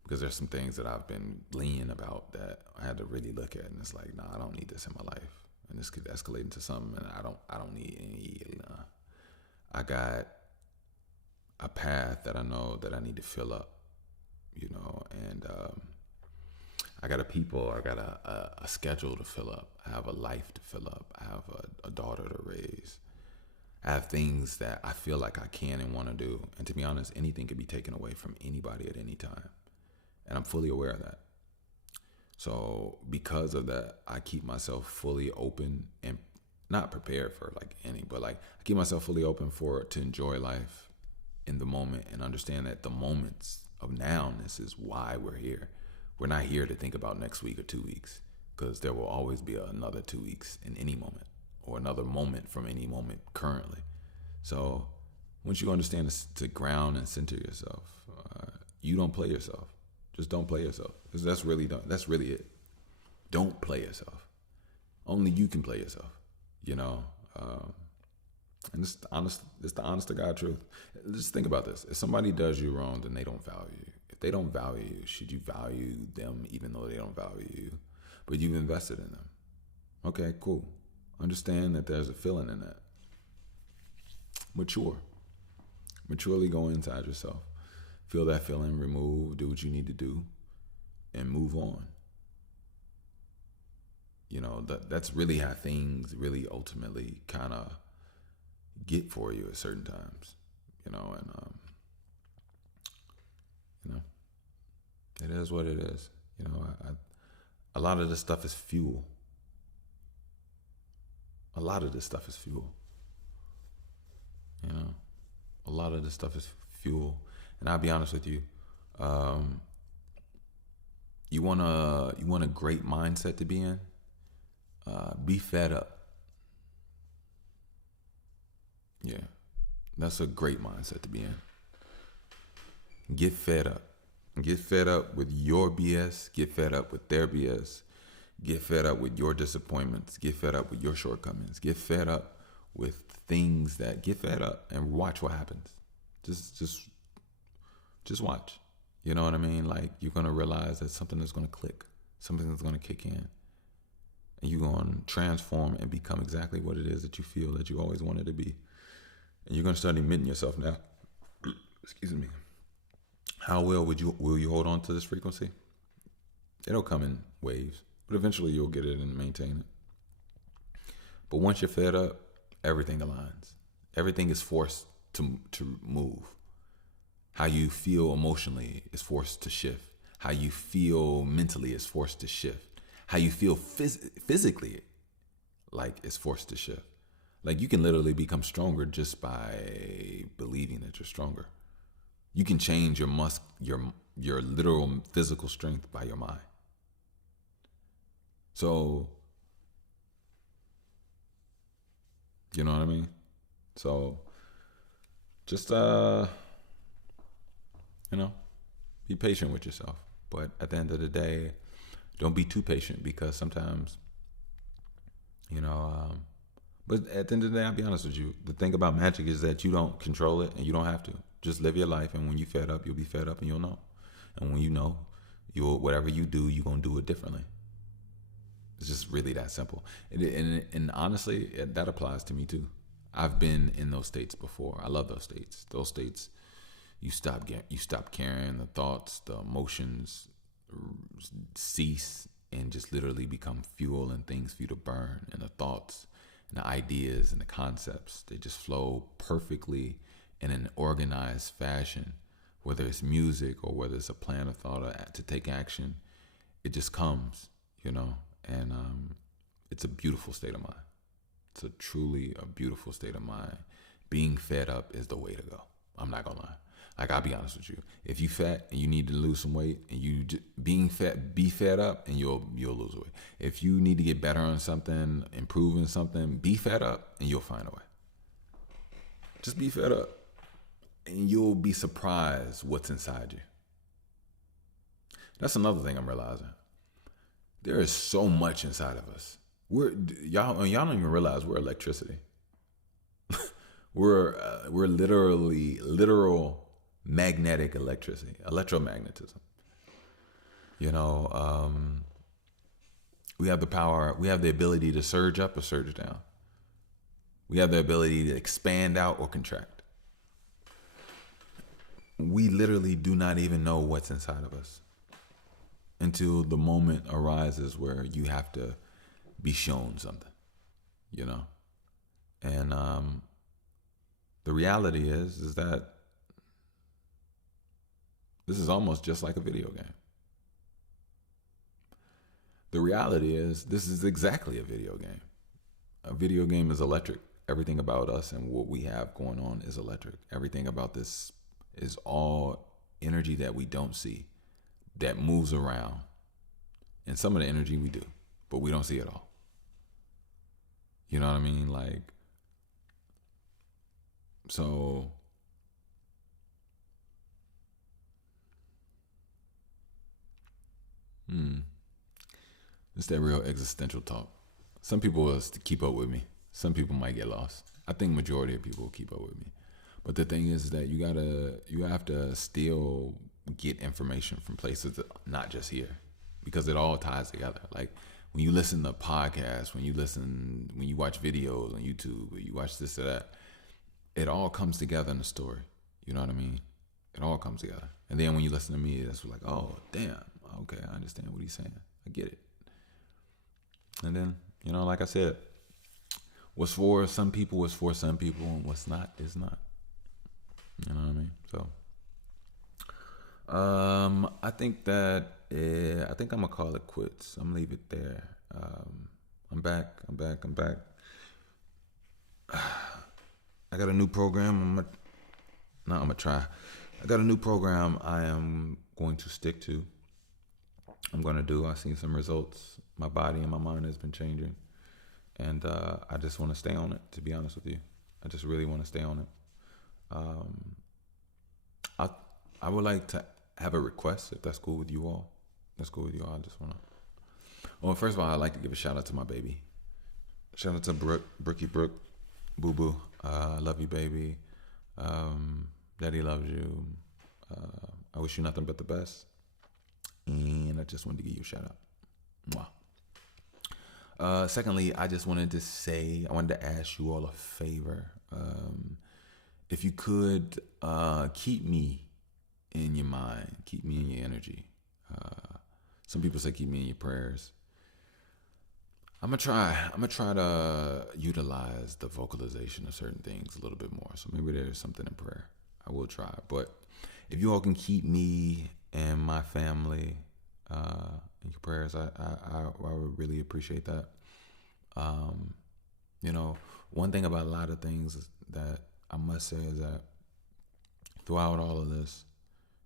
because there's some things that I've been leaning about that I had to really look at, and it's like, nah, I don't need this in my life, and this could escalate into something, and I don't need any. I got a path that I know that I need to fill up, and I got a schedule to fill up. I have a life to fill up. I have a daughter to raise. I have things that I feel like I can and want to do. And to be honest, anything could be taken away from anybody at any time. And I'm fully aware of that. So because of that, I keep myself fully open and not prepared for I keep myself fully open to enjoy life in the moment, and understand that the moments of nowness is why we're here. We're not here to think about next week or 2 weeks, because there will always be another 2 weeks in any moment, or another moment from any moment currently. So once you understand to ground and center yourself, you don't play yourself. Just don't play yourself. That's really it. Don't play yourself. Only you can play yourself, and it's the honest to God truth. Just think about this. If somebody does you wrong, then they don't value you. If they don't value you, should you value them even though they don't value you? But you've invested in them. Okay, cool. Understand that there's a feeling in that. Maturely go inside yourself. Feel that feeling, do what you need to do, and move on. That's really how things really ultimately kind of get for you at certain times, and it is what it is. A lot of this stuff is fuel. A lot of this stuff is fuel. A lot of this stuff is fuel. And I'll be honest with you. You want a great mindset to be in? Be fed up. Yeah, that's a great mindset to be in. Get fed up. Get fed up with your BS. Get fed up with their BS. Get fed up with your disappointments. Get fed up with your shortcomings. Get fed up with things that get fed up, and watch what happens. Just watch. You know what I mean? Like, you're going to realize that something is going to click. Something is going to kick in. And you're going to transform and become exactly what it is that you feel that you always wanted to be. And you're going to start admitting yourself now. Excuse me. How well will you hold on to this frequency? It'll come in waves, but eventually you'll get it and maintain it. But once you're fed up, everything aligns. Everything is forced to move. How you feel emotionally is forced to shift. How you feel mentally is forced to shift. How you feel physically, is forced to shift. You can literally become stronger just by believing that you're stronger. You can change your literal physical strength by your mind. So, you know what I mean? So, just be patient with yourself. But at the end of the day, don't be too patient, because sometimes, but at the end of the day, I'll be honest with you. The thing about magic is that you don't control it, and you don't have to. Just live your life, and when you fed up, you'll be fed up, and you'll know. And when you know, whatever you do, you're going to do it differently. It's just really that simple. And honestly, that applies to me too. I've been in those states before. I love those states. Those states, you stop caring, the thoughts, the emotions, cease and just literally become fuel and things for you to burn, and the thoughts and the ideas and the concepts, they just flow perfectly in an organized fashion, whether it's music or whether it's a plan of thought or to take action. It just comes, and it's a beautiful state of mind. It's a truly a beautiful state of mind. Being fed up is the way to go. I'm not gonna lie. Like, I'll be honest with you. If you fat and you need to lose some weight, and be fed up, and you'll lose weight. If you need to get better on something, improve in something, be fed up, and you'll find a way. Just be fed up, and you'll be surprised what's inside you. That's another thing I'm realizing. There is so much inside of us. Y'all don't even realize we're electricity. we're literal magnetic electricity, electromagnetism. We have the power, we have the ability to surge up or surge down. We have the ability to expand out or contract. We literally do not even know what's inside of us until the moment arises where you have to be shown something, And the reality is that this is almost just like a video game. The reality is this is exactly a video game. A video game is electric. Everything about us and what we have going on is electric. Everything about this is all energy that we don't see, that moves around. And some of the energy we do, but we don't see it all. You know what I mean? So it's that real existential talk. Some people will keep up with me. Some people might get lost. I think majority of people will keep up with me. But the thing is that you have to still get information from places that, not just here, because it all ties together. Like, when you listen to podcasts, when you watch videos on YouTube, or you watch this or that, it all comes together in a story. You know what I mean? It all comes together. And then when you listen to me, it's like, oh, damn, okay, I understand what he's saying. I get it. And then, like I said, what's for some people is for some people, and what's not is not. You know what I mean? So, I think I'm gonna call it quits. I'm gonna leave it there. I'm back. I got a new program. I'm gonna try. I got a new program I am going to stick to. I've seen some results. My body and my mind has been changing. And I just want to stay on it, to be honest with you. I just really want to stay on it. I would like to have a request, if that's cool with you all. That's cool with you all. I just want to... Well, first of all, I'd like to give a shout out to my baby. Shout out to Brookie Brooke, Boo Boo. Love you, baby. Daddy loves you. I wish you nothing but the best. And I just wanted to give you a shout out. Mwah. Secondly, I wanted to ask you all a favor. If you could keep me in your mind, keep me in your energy. Some people say keep me in your prayers. I'm gonna try to utilize the vocalization of certain things a little bit more. So maybe there's something in prayer. I will try. But if you all can keep me and my family in your prayers, I would really appreciate that. One thing about a lot of things that I must say is that throughout all of this,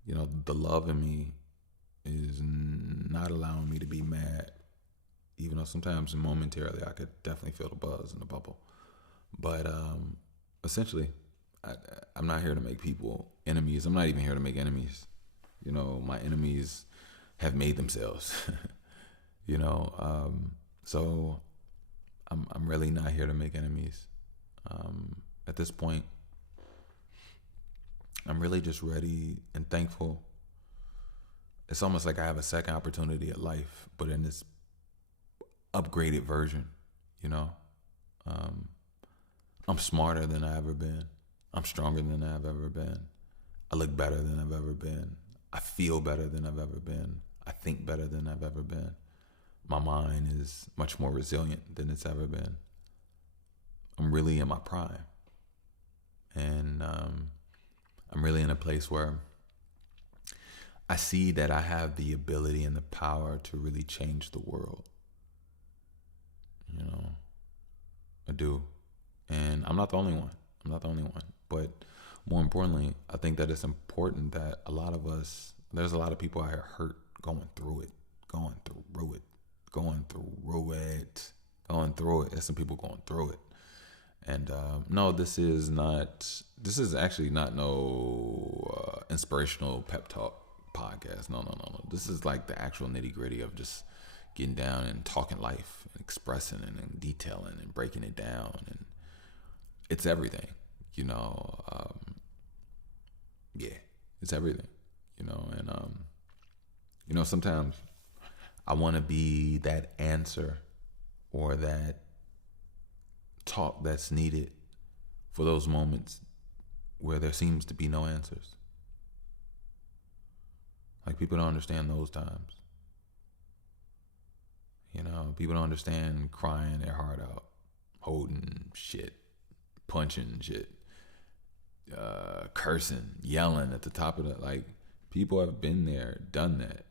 the love in me is not allowing me to be mad, even though sometimes momentarily I could definitely feel the buzz and the bubble. But essentially, I'm not here to make people enemies. I'm not even here to make enemies. My enemies have made themselves. So I'm really not here to make enemies. At this point, I'm really just ready and thankful. It's almost like I have a second opportunity at life, but in this upgraded version, I'm smarter than I've ever been. I'm stronger than I've ever been. I look better than I've ever been. I feel better than I've ever been. I think better than I've ever been. My mind is much more resilient than it's ever been. I'm really in my prime. And I'm really in a place where I see that I have the ability and the power to really change the world. You know, I do. And I'm not the only one. I'm not the only one. But more importantly, I think that it's important that a lot of us, there's a lot of people out here hurt, going through it, going through it, going through it, going through it. There's some people going through it. And no, this is actually not no inspirational pep talk podcast. No. This is like the actual nitty gritty of just getting down and talking life and expressing and detailing and breaking it down. And it's everything, you know. Yeah, it's everything, you know. And, you know, sometimes I want to be that answer or that talk that's needed for those moments where there seems to be no answers. Like, people don't understand those times. You know, people don't understand crying their heart out, holding shit, punching shit, cursing, yelling at the top of the, like, people have been there, done that,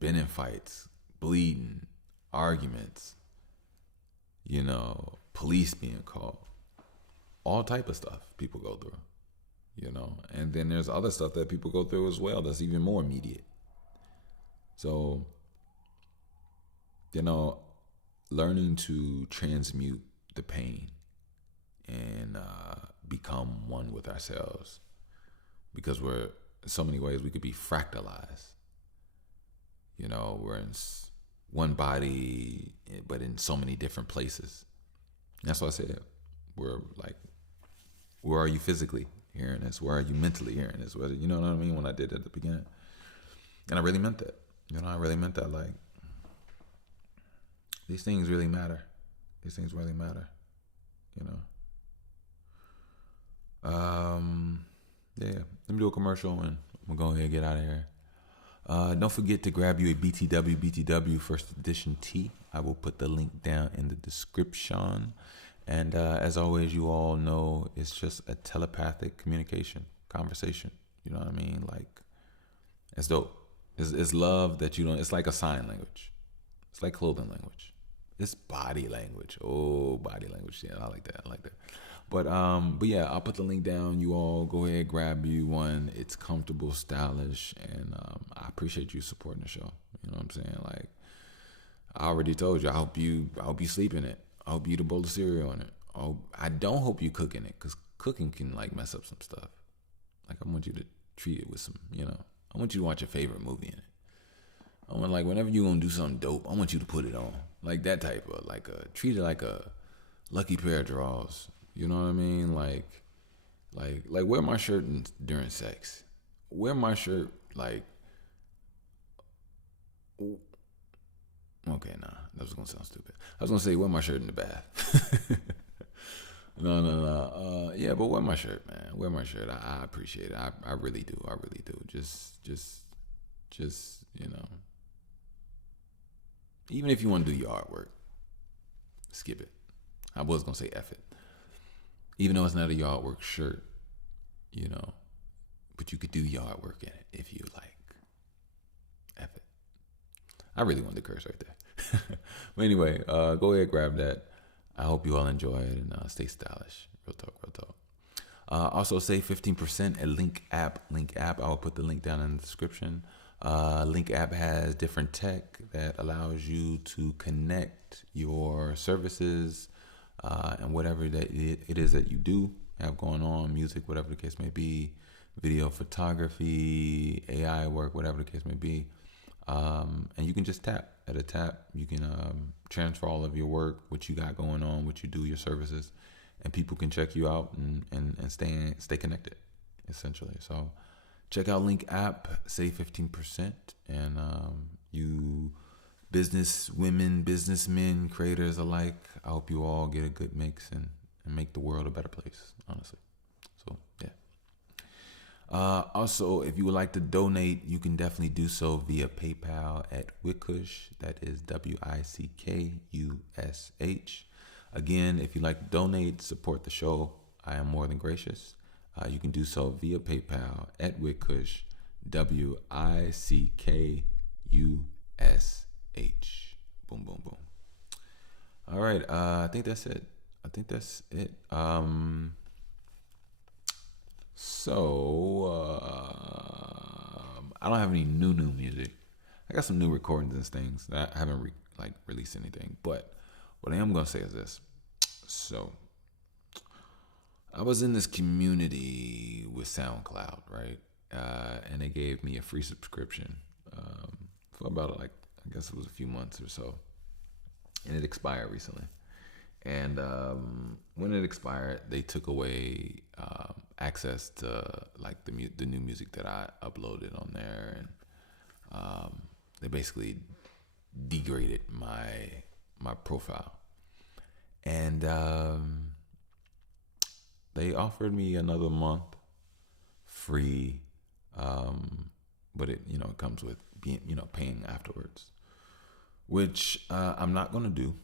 been in fights, bleeding, arguments, you know, police being called, all type of stuff people go through, you know. And then there's other stuff that people go through as well that's even more immediate. So, you know, learning to transmute the pain and become one with ourselves, because we're, in so many ways we could be fractalized. You know, we're in one body, but in so many different places. That's why I said, we're like, where are you physically hearing this? Where are you mentally hearing this? Whether, you know what I mean? When I did it at the beginning, and I really meant that. You know, I really meant that. Like, these things really matter. These things really matter. You know. Yeah. Let me do a commercial, and I'm gonna go ahead and get out of here. Don't forget to grab you a BTW First Edition tee. I will put the link down in the description. And as always, you all know it's just a telepathic communication, conversation. You know what I mean? Like, it's dope. It's love that you don't. It's like a sign language. It's like clothing language. It's body language. Oh, body language. Yeah, I like that. But yeah, I'll put the link down. You all go ahead, grab you one. It's comfortable, stylish, and I appreciate you supporting the show. You know what I'm saying? Like, I already told you, I hope you sleep in it. I hope you eat a bowl of cereal in it. I don't hope you cook in it, because cooking can, like, mess up some stuff. Like, I want you to treat it with some, you know, I want you to watch your favorite movie in it. I want, like, whenever you're going to do something dope, I want you to put it on. Like, that type of, like, treat it like a lucky pair of drawers. You know what I mean? Like wear my shirt during sex. Wear my shirt, like, okay, nah, that was gonna sound stupid. I was gonna say wear my shirt in the bath. No. Yeah, but wear my shirt, man. Wear my shirt. I appreciate it. I really do. I really do. Just, you know. Even if you want to do your artwork, skip it. I was gonna say F it. Even though it's not a yard work shirt, you know, but you could do yard work in it if you like. F it. I really wanted to curse right there. But anyway, go ahead, grab that. I hope you all enjoy it, and stay stylish. Real talk. Also, save 15% at Link App. I will put the link down in the description. Link App has different tech that allows you to connect your services and whatever that it is that you do have going on, music, whatever the case may be, video photography, AI work, whatever the case may be. And you can just tap. At a tap, you can transfer all of your work, what you got going on, what you do, your services, and people can check you out and stay connected, essentially. So check out Link App, save 15%, and you business women, businessmen, creators alike, I hope you all get a good mix and make the world a better place, honestly. So, yeah. Also, if you would like to donate, you can definitely do so via PayPal at Wickush. That is WICKUSH. Again, if you'd like to donate, support the show, I am more than gracious. You can do so via PayPal at Wickush. WICKUSH. Boom, boom, boom. All right. I think that's it. I don't have any new music. I got some new recordings and things that I haven't released anything. But what I am gonna say is this. So I was in this community with SoundCloud, right? And they gave me a free subscription for about I guess it was a few months or so, and it expired recently. And when it expired, they took away access to the new music that I uploaded on there, and they basically degraded my profile. And they offered me another month free, but it comes with being paying afterwards, which I'm not gonna do.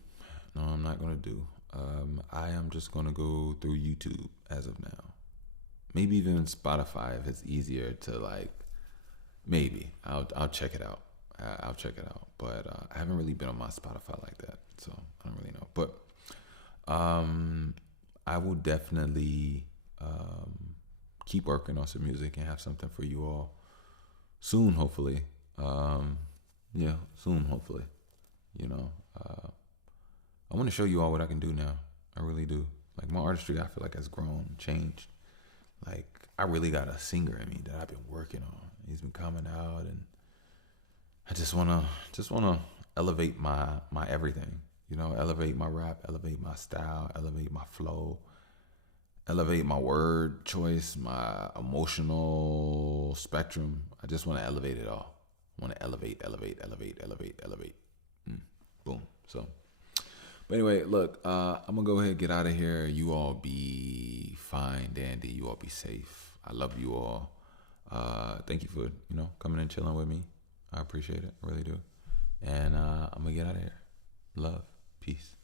No, I'm not gonna do. I am just gonna go through YouTube as of now. Maybe even Spotify if it's easier to Maybe I'll check it out. I'll check it out. But I haven't really been on my Spotify like that, so I don't really know. But I will definitely keep working on some music and have something for you all soon, hopefully. Yeah, soon, hopefully. You know. I want to show you all what I can do now. I really do. My artistry, I feel like has grown, changed. I really got a singer in me that I've been working on. He's been coming out, and I just wanna elevate my everything. Elevate my rap, elevate my style, elevate my flow, elevate my word choice, my emotional spectrum. I just want to elevate it all. I want to elevate. Boom. So. But anyway, look, I'm going to go ahead and get out of here. You all be fine, dandy. You all be safe. I love you all. Thank you for, coming and chilling with me. I appreciate it. I really do. And I'm going to get out of here. Love. Peace.